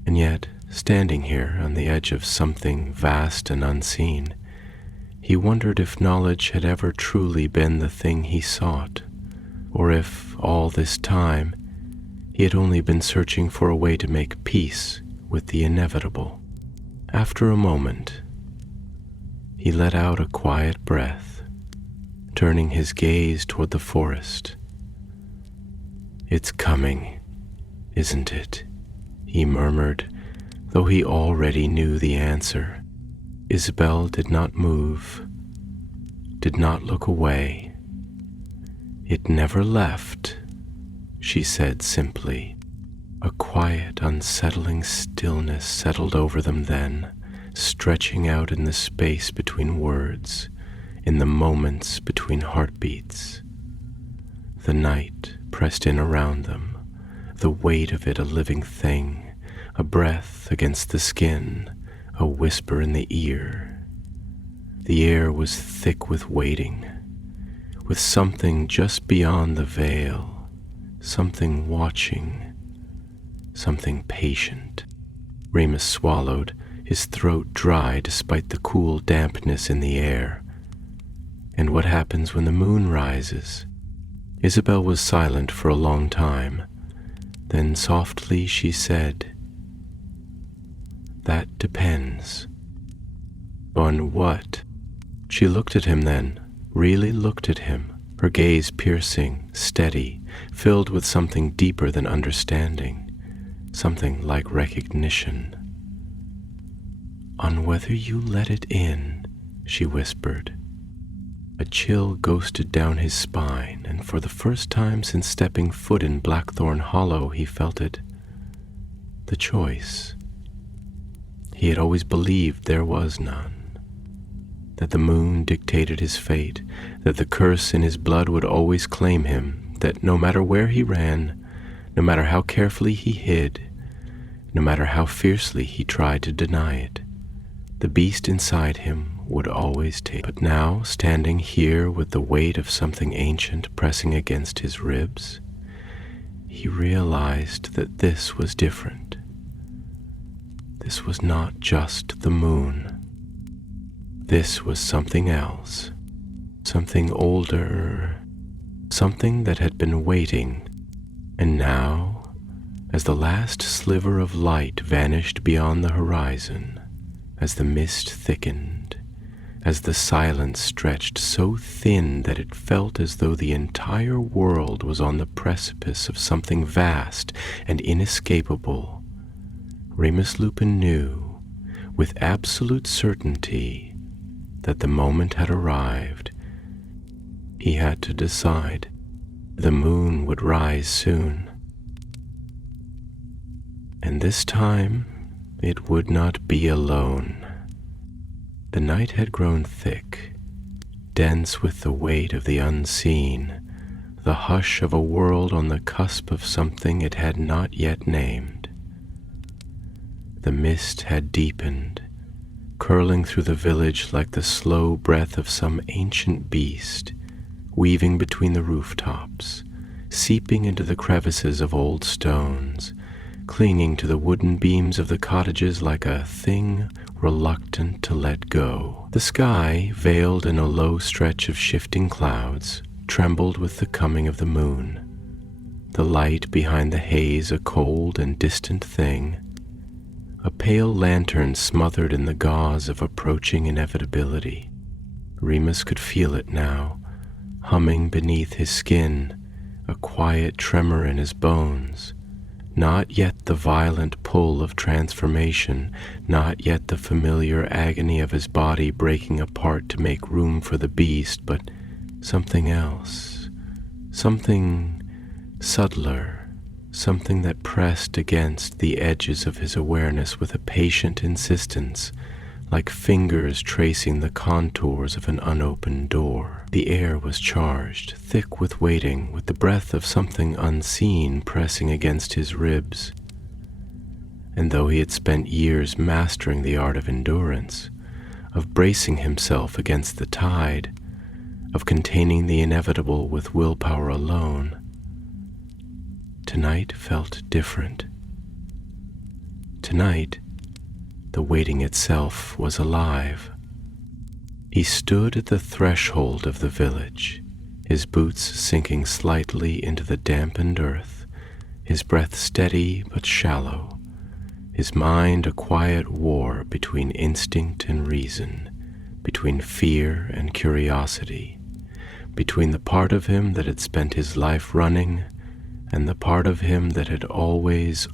And yet, standing here on the edge of something vast and unseen, he wondered if knowledge had ever truly been the thing he sought, or if, all this time, he had only been searching for a way to make peace with the inevitable. After a moment, he let out a quiet breath, turning his gaze toward the forest. "It's coming, isn't it?" he murmured, though he already knew the answer. Isabelle did not move, did not look away. "It never left," she said simply. A quiet, unsettling stillness settled over them then, stretching out in the space between words, in the moments between heartbeats. The night pressed in around them, the weight of it a living thing, a breath against the skin, a whisper in the ear. The air was thick with waiting, with something just beyond the veil, something watching, something patient. Remus swallowed, his throat dry despite the cool dampness in the air. "And what happens when the moon rises?" Isabelle was silent for a long time. Then softly she said, "That depends." "On what?" She looked at him then, really looked at him, her gaze piercing, steady, filled with something deeper than understanding, something like recognition. "On whether you let it in," she whispered. A chill ghosted down his spine, and for the first time since stepping foot in Blackthorn Hollow, he felt it. The choice. He had always believed there was none. That the moon dictated his fate, that the curse in his blood would always claim him, that no matter where he ran, no matter how carefully he hid, no matter how fiercely he tried to deny it, the beast inside him would always take. But now, standing here with the weight of something ancient pressing against his ribs, he realized that this was different. This was not just the moon. This was something else, something older, something that had been waiting. And now, as the last sliver of light vanished beyond the horizon, as the mist thickened, as the silence stretched so thin that it felt as though the entire world was on the precipice of something vast and inescapable, Remus Lupin knew, with absolute certainty, that the moment had arrived. He had to decide. The moon would rise soon. And this time, it would not be alone. The night had grown thick, dense with the weight of the unseen, the hush of a world on the cusp of something it had not yet named. The mist had deepened, curling through the village like the slow breath of some ancient beast, weaving between the rooftops, seeping into the crevices of old stones, clinging to the wooden beams of the cottages like a thing reluctant to let go. The sky, veiled in a low stretch of shifting clouds, trembled with the coming of the moon. The light behind the haze a cold and distant thing, a pale lantern smothered in the gauze of approaching inevitability. Remus could feel it now, humming beneath his skin, a quiet tremor in his bones. Not yet the violent pull of transformation, not yet the familiar agony of his body breaking apart to make room for the beast, but something else, something subtler, something that pressed against the edges of his awareness with a patient insistence, like fingers tracing the contours of an unopened door. The air was charged, thick with waiting, with the breath of something unseen pressing against his ribs. And though he had spent years mastering the art of endurance, of bracing himself against the tide, of containing the inevitable with willpower alone, tonight felt different. Tonight, the waiting itself was alive. He stood at the threshold of the village, his boots sinking slightly into the dampened earth, his breath steady but shallow, his mind a quiet war between instinct and reason, between fear and curiosity, between the part of him that had spent his life running and the part of him that had always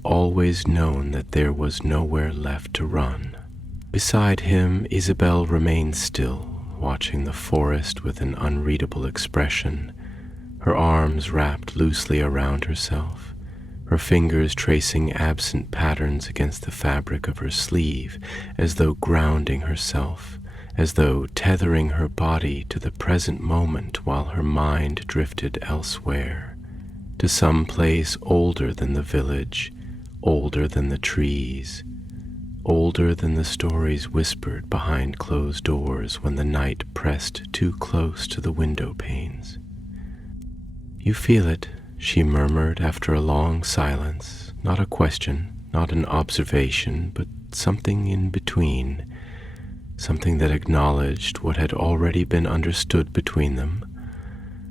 known that there was nowhere left to run. Beside him, Isabelle remained still, watching the forest with an unreadable expression, her arms wrapped loosely around herself, her fingers tracing absent patterns against the fabric of her sleeve, as though grounding herself, as though tethering her body to the present moment while her mind drifted elsewhere, to some place older than the village, older than the trees, older than the stories whispered behind closed doors when the night pressed too close to the window panes. "You feel it," she murmured after a long silence, not a question, not an observation, but something in between, something that acknowledged what had already been understood between them,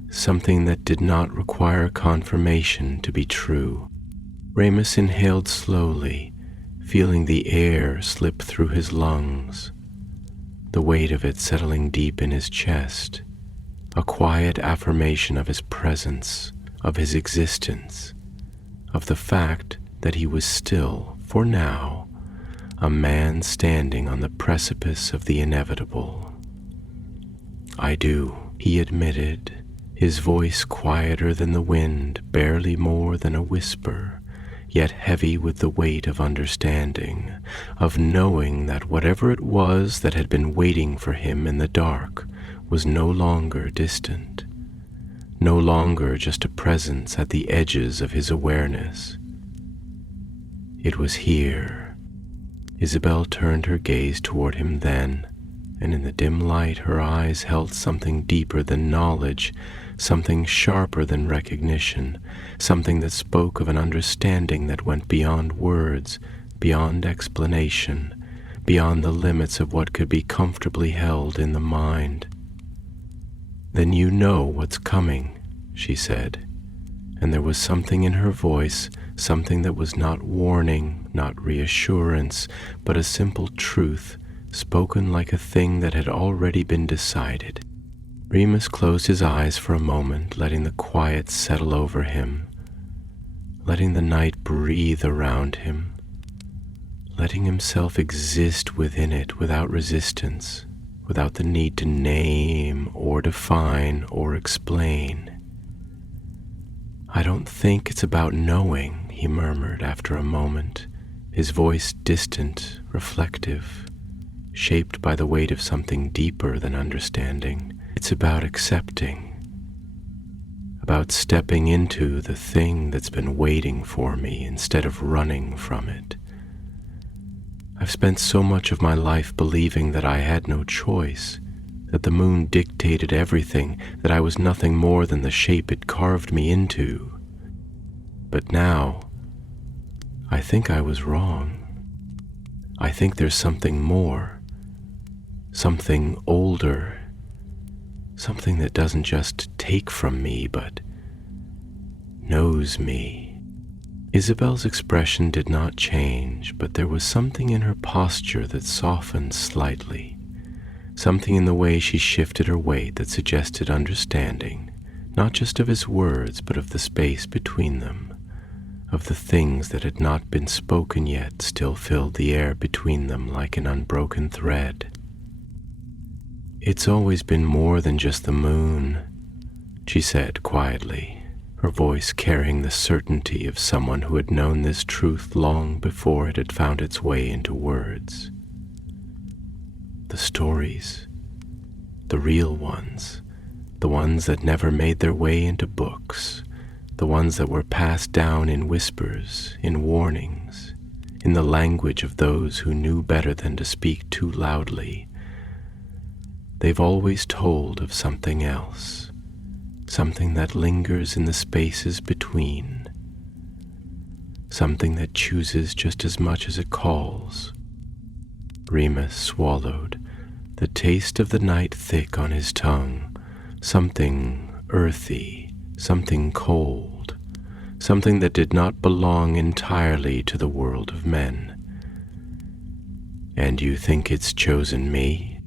something that did not require confirmation to be true. Remus inhaled slowly, feeling the air slip through his lungs, the weight of it settling deep in his chest, a quiet affirmation of his presence, of his existence, of the fact that he was still, for now, a man standing on the precipice of the inevitable. "I do," he admitted, his voice quieter than the wind, barely more than a whisper, yet heavy with the weight of understanding, of knowing that whatever it was that had been waiting for him in the dark was no longer distant, no longer just a presence at the edges of his awareness. It was here. Isabelle turned her gaze toward him then, and in the dim light her eyes held something deeper than knowledge, something sharper than recognition, something that spoke of an understanding that went beyond words, beyond explanation, beyond the limits of what could be comfortably held in the mind. "Then you know what's coming," she said, and there was something in her voice, something that was not warning, not reassurance, but a simple truth, spoken like a thing that had already been decided. Remus closed his eyes for a moment, letting the quiet settle over him, letting the night breathe around him, letting himself exist within it without resistance, without the need to name or define or explain. "I don't think it's about knowing," he murmured after a moment, his voice distant, reflective. shaped by the weight of something deeper than understanding. It's about accepting, about stepping into the thing that's been waiting for me instead of running from it. I've spent so much of my life believing that I had no choice, that the moon dictated everything, that I was nothing more than the shape it carved me into. But now, I think I was wrong. I think there's something more, something older, something that doesn't just take from me, but knows me. Isabel's expression did not change, but there was something in her posture that softened slightly, something in the way she shifted her weight that suggested understanding, not just of his words, but of the space between them, of the things that had not been spoken yet still filled the air between them like an unbroken thread. "It's always been more than just the moon," she said quietly, her voice carrying the certainty of someone who had known this truth long before it had found its way into words. "The stories, the real ones, the ones that never made their way into books, the ones that were passed down in whispers, in warnings, in the language of those who knew better than to speak too loudly. They've always told of something else, something that lingers in the spaces between, something that chooses just as much as it calls." Remus swallowed, the taste of the night thick on his tongue, something earthy, something cold, something that did not belong entirely to the world of men. "And you think it's chosen me?"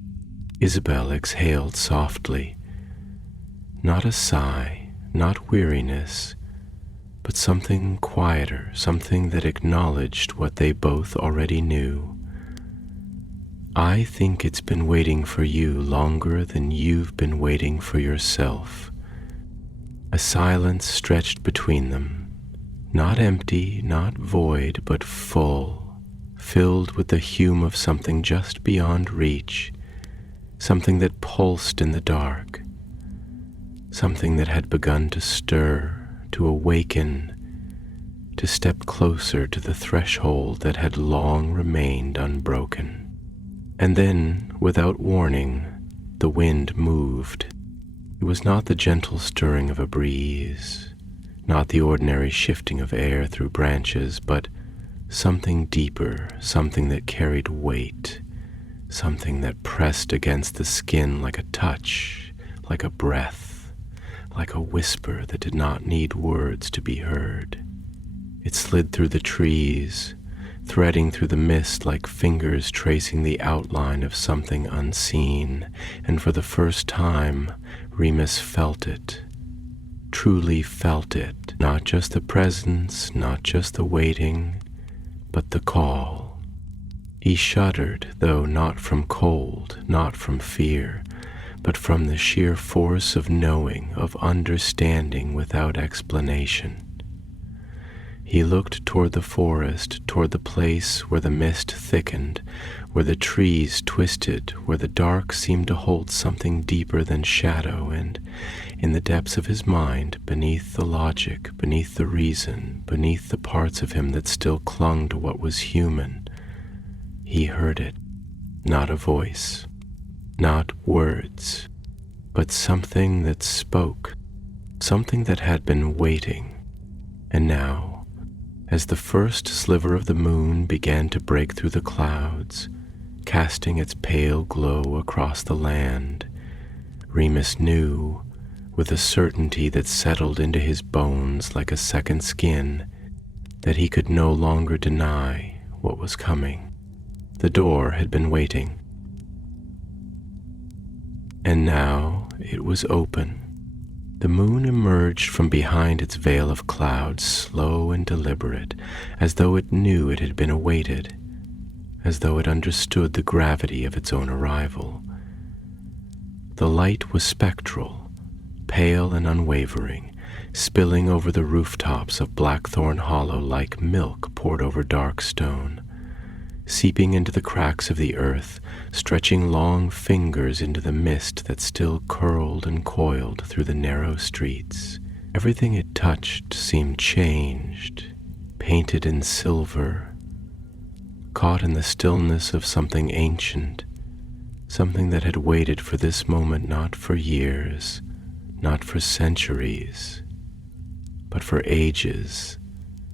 Isabel exhaled softly. Not a sigh, not weariness, but something quieter, something that acknowledged what they both already knew. "I think it's been waiting for you longer than you've been waiting for yourself." A silence stretched between them, not empty, not void, but full, filled with the hum of something just beyond reach, something that pulsed in the dark, something that had begun to stir, to awaken, to step closer to the threshold that had long remained unbroken. And then, without warning, the wind moved. It was not the gentle stirring of a breeze, not the ordinary shifting of air through branches, but something deeper, something that carried weight, something that pressed against the skin like a touch, like a breath, like a whisper that did not need words to be heard. It slid through the trees, threading through the mist like fingers tracing the outline of something unseen, and for the first time, Remus felt it, truly felt it, not just the presence, not just the waiting, but the call. He shuddered, though not from cold, not from fear, but from the sheer force of knowing, of understanding without explanation. He looked toward the forest, toward the place where the mist thickened, where the trees twisted, where the dark seemed to hold something deeper than shadow, and in the depths of his mind, beneath the logic, beneath the reason, beneath the parts of him that still clung to what was human, he heard it. Not a voice, not words, but something that spoke, something that had been waiting, and now, as the first sliver of the moon began to break through the clouds, casting its pale glow across the land, Remus knew, with a certainty that settled into his bones like a second skin, that he could no longer deny what was coming. The door had been waiting, and now it was open. The moon emerged from behind its veil of clouds, slow and deliberate, as though it knew it had been awaited, as though it understood the gravity of its own arrival. The light was spectral, pale and unwavering, spilling over the rooftops of Blackthorn Hollow like milk poured over dark stone. seeping into the cracks of the earth, stretching long fingers into the mist that still curled and coiled through the narrow streets. Everything it touched seemed changed, painted in silver, caught in the stillness of something ancient, something that had waited for this moment not for years, not for centuries, but for ages,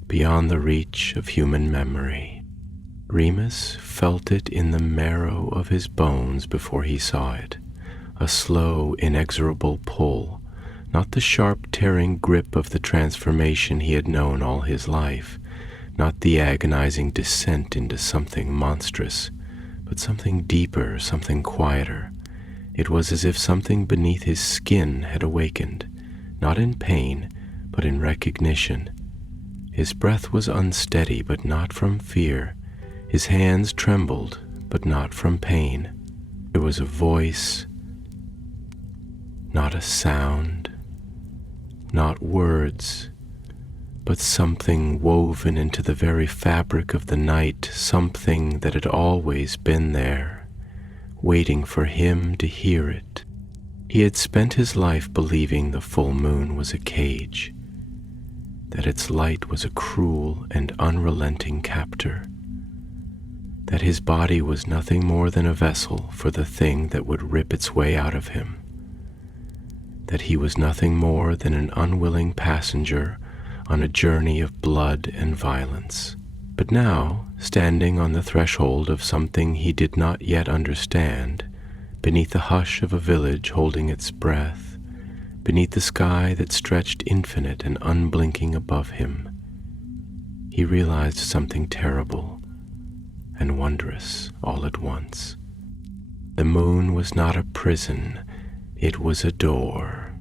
beyond the reach of human memory. Remus felt it in the marrow of his bones before he saw it, a slow, inexorable pull, not the sharp, tearing grip of the transformation he had known all his life, not the agonizing descent into something monstrous, but something deeper, something quieter. It was as if something beneath his skin had awakened, not in pain, but in recognition. His breath was unsteady, but not from fear. His hands trembled, but not from pain. It was a voice, not a sound, not words, but something woven into the very fabric of the night, something that had always been there, waiting for him to hear it. He had spent his life believing the full moon was a cage, that its light was a cruel and unrelenting captor, that his body was nothing more than a vessel for the thing that would rip its way out of him, that he was nothing more than an unwilling passenger on a journey of blood and violence. But now, standing on the threshold of something he did not yet understand, beneath the hush of a village holding its breath, beneath the sky that stretched infinite and unblinking above him, he realized something terrible and wondrous all at once. The moon was not a prison, it was a door.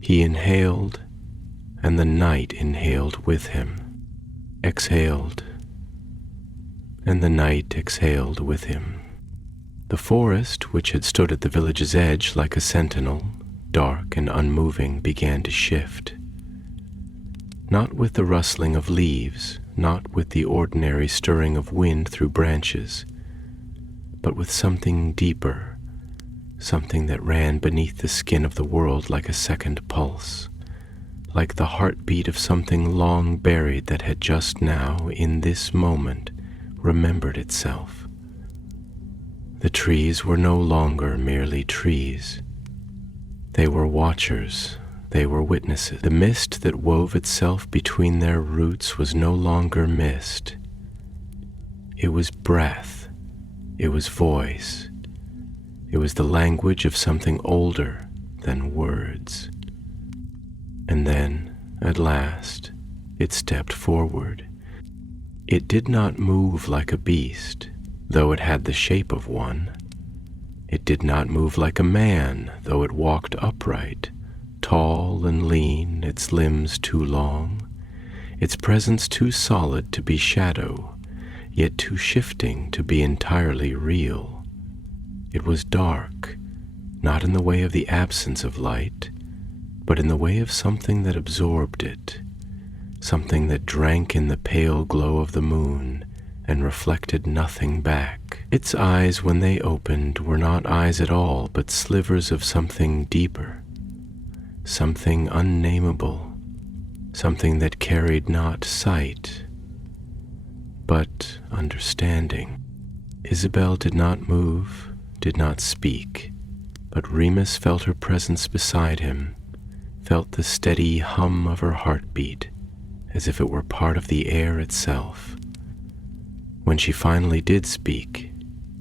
He inhaled, and the night inhaled with him, exhaled, and the night exhaled with him. The forest, which had stood at the village's edge like a sentinel, dark and unmoving, began to shift. Not with the rustling of leaves, not with the ordinary stirring of wind through branches, but with something deeper, something that ran beneath the skin of the world like a second pulse, like the heartbeat of something long buried that had just now, in this moment, remembered itself. The trees were no longer merely trees. They were watchers, they were witnesses. The mist that wove itself between their roots was no longer mist. It was breath, it was voice, it was the language of something older than words. And then, at last, it stepped forward. It did not move like a beast, though it had the shape of one. It did not move like a man, though it walked upright, tall and lean, its limbs too long, its presence too solid to be shadow, yet too shifting to be entirely real. It was dark, not in the way of the absence of light, but in the way of something that absorbed it, something that drank in the pale glow of the moon and reflected nothing back. Its eyes, when they opened, were not eyes at all, but slivers of something deeper, something unnameable, something that carried not sight, but understanding. Isabel did not move, did not speak, but Remus felt her presence beside him, felt the steady hum of her heartbeat, as if it were part of the air itself. When she finally did speak,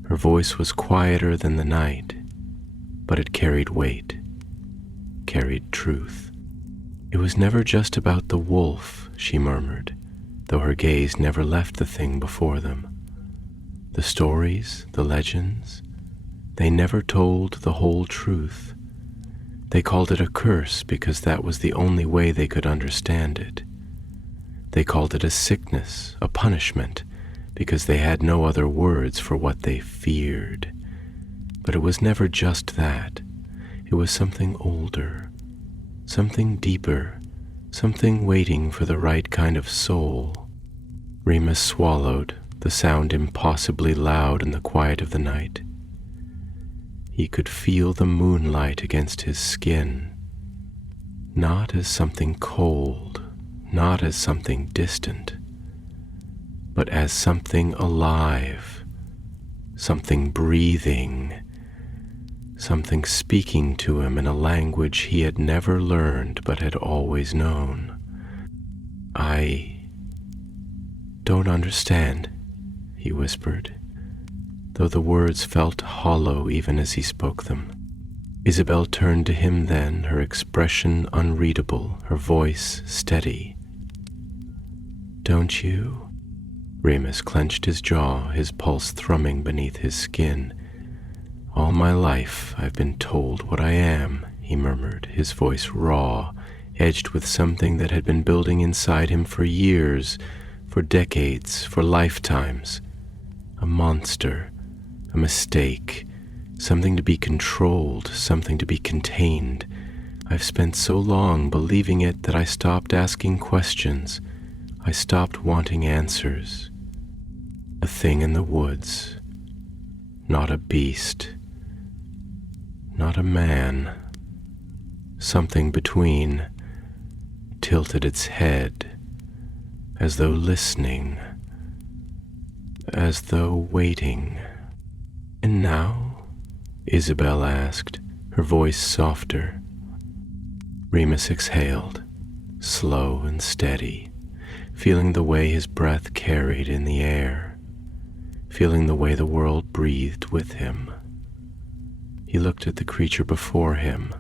her voice was quieter than the night, but it carried weight, carried truth. It was never just about the wolf, she murmured, though her gaze never left the thing before them. The stories, the legends, they never told the whole truth. They called it a curse because that was the only way they could understand it. They called it a sickness, a punishment, because they had no other words for what they feared. But it was never just that. It was something older, something deeper, something waiting for the right kind of soul. Remus swallowed, the sound impossibly loud in the quiet of the night. He could feel the moonlight against his skin, not as something cold, not as something distant, but as something alive, something breathing, something speaking to him in a language he had never learned but had always known. "I don't understand," he whispered, though the words felt hollow even as he spoke them. Isabel turned to him then, her expression unreadable, her voice steady. "Don't you?" Remus clenched his jaw, his pulse thrumming beneath his skin. "All my life I've been told what I am," he murmured, his voice raw, edged with something that had been building inside him for years, for decades, for lifetimes. A monster, a mistake, something to be controlled, something to be contained. I've spent so long believing it that I stopped asking questions. I stopped wanting answers. A thing in the woods, not a beast, not a man. Something between tilted its head, as though listening, as though waiting. "And now?" Isabel asked, her voice softer. Remus exhaled, slow and steady, feeling the way his breath carried in the air, feeling the way the world breathed with him. He looked at the creature before him,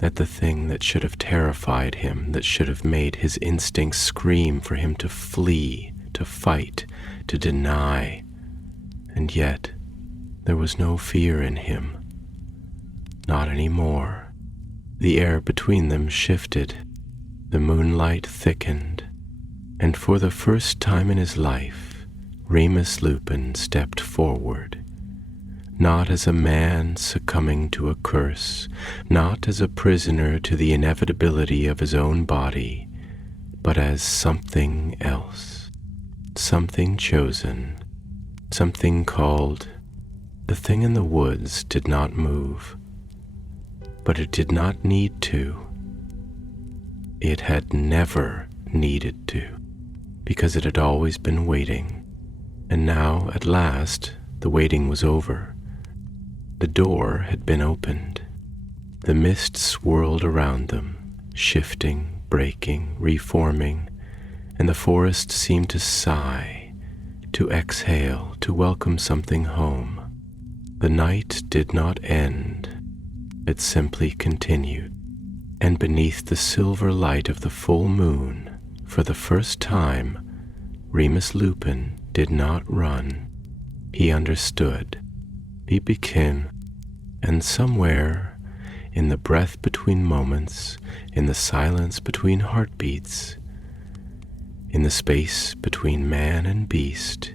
at the thing that should have terrified him, that should have made his instincts scream for him to flee, to fight, to deny. And yet, there was no fear in him. Not anymore. The air between them shifted. The moonlight thickened. And for the first time in his life, Remus Lupin stepped forward, not as a man succumbing to a curse, not as a prisoner to the inevitability of his own body, but as something else, something chosen, something called. The thing in the woods did not move, but it did not need to. It had never needed to, because it had always been waiting. And now, at last, the waiting was over. The door had been opened. The mist swirled around them, shifting, breaking, reforming, and the forest seemed to sigh, to exhale, to welcome something home. The night did not end. It simply continued. And beneath the silver light of the full moon, for the first time, Remus Lupin did not run. He understood. He became, and somewhere, in the breath between moments, in the silence between heartbeats, in the space between man and beast,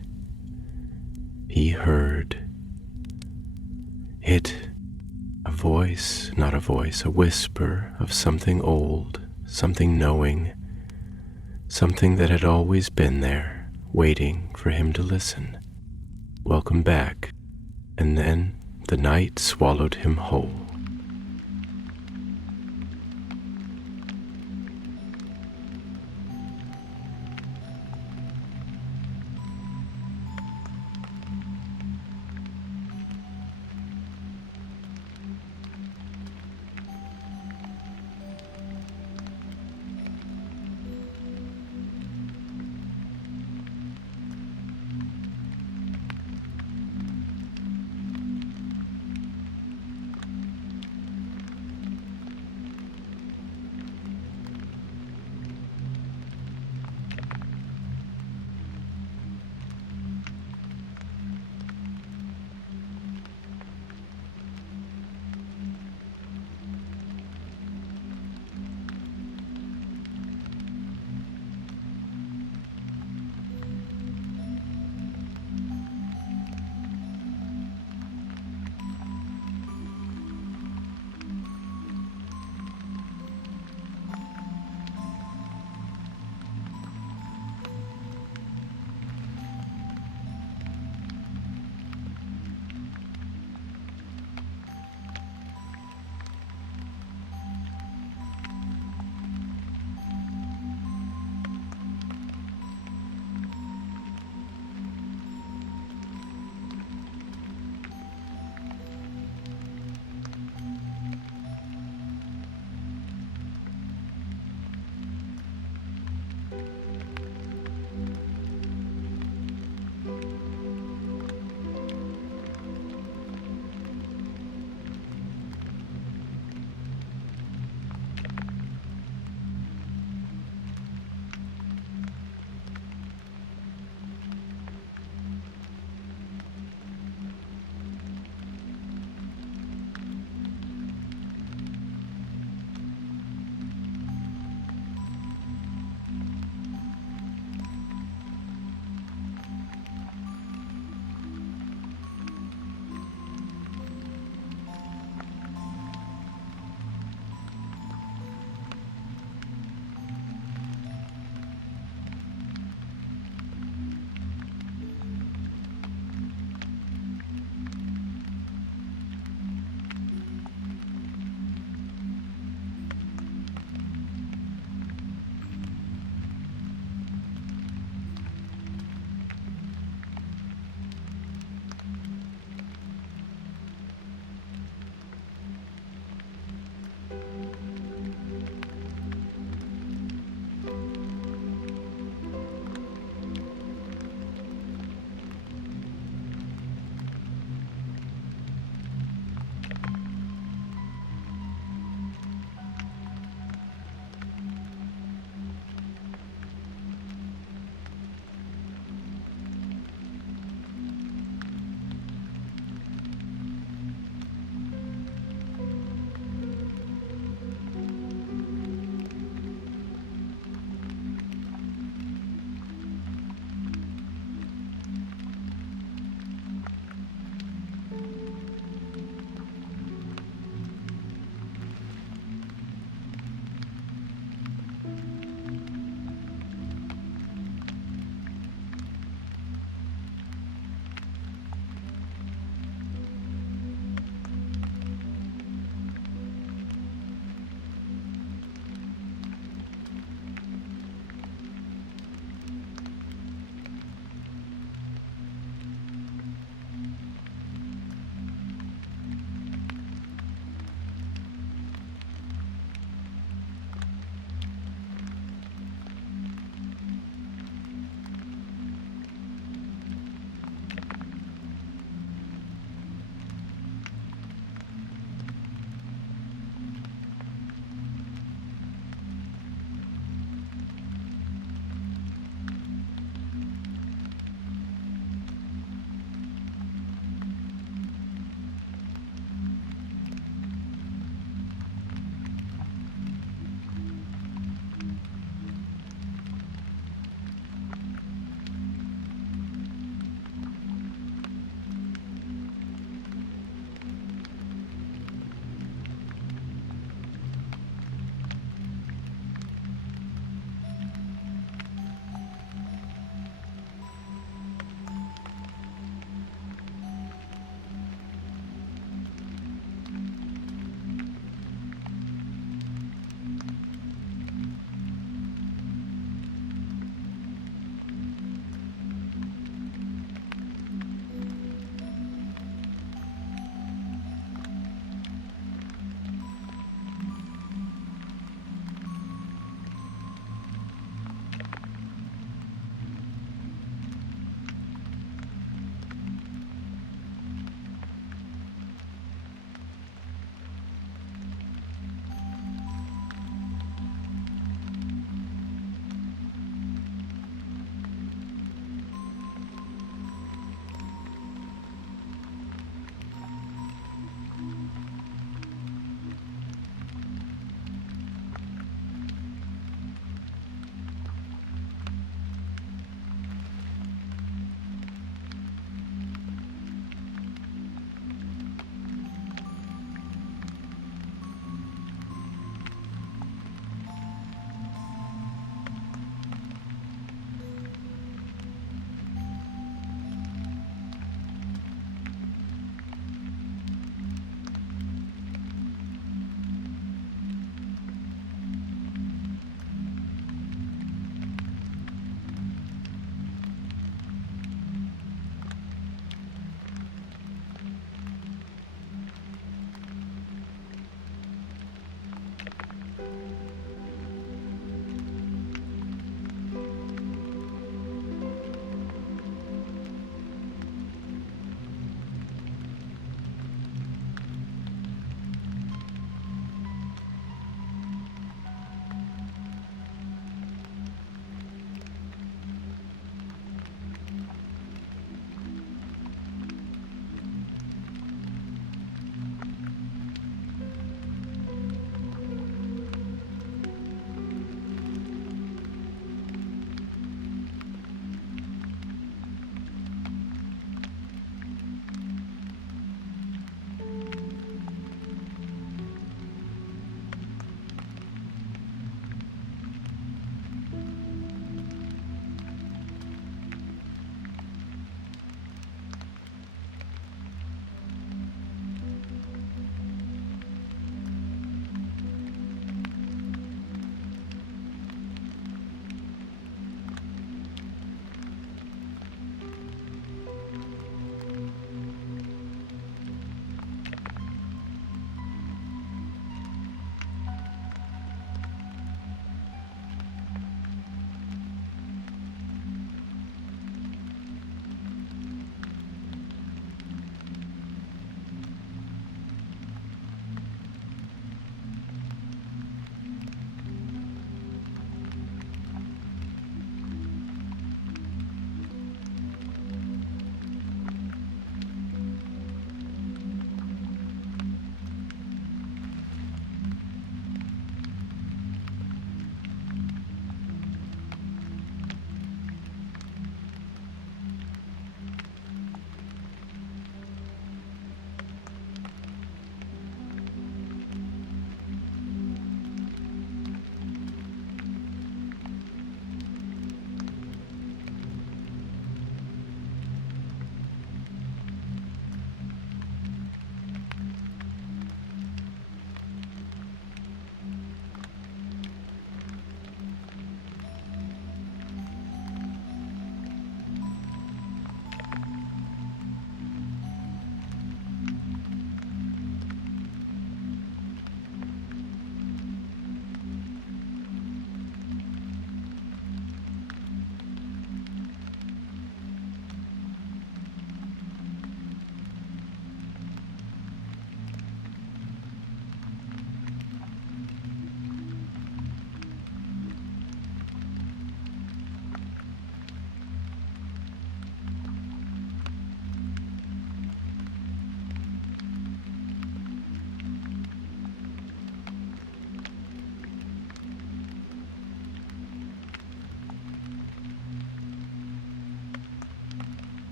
he heard it. A voice, not a voice, a whisper of something old, something knowing, something that had always been there, waiting for him to listen. Welcome back. And then the night swallowed him whole.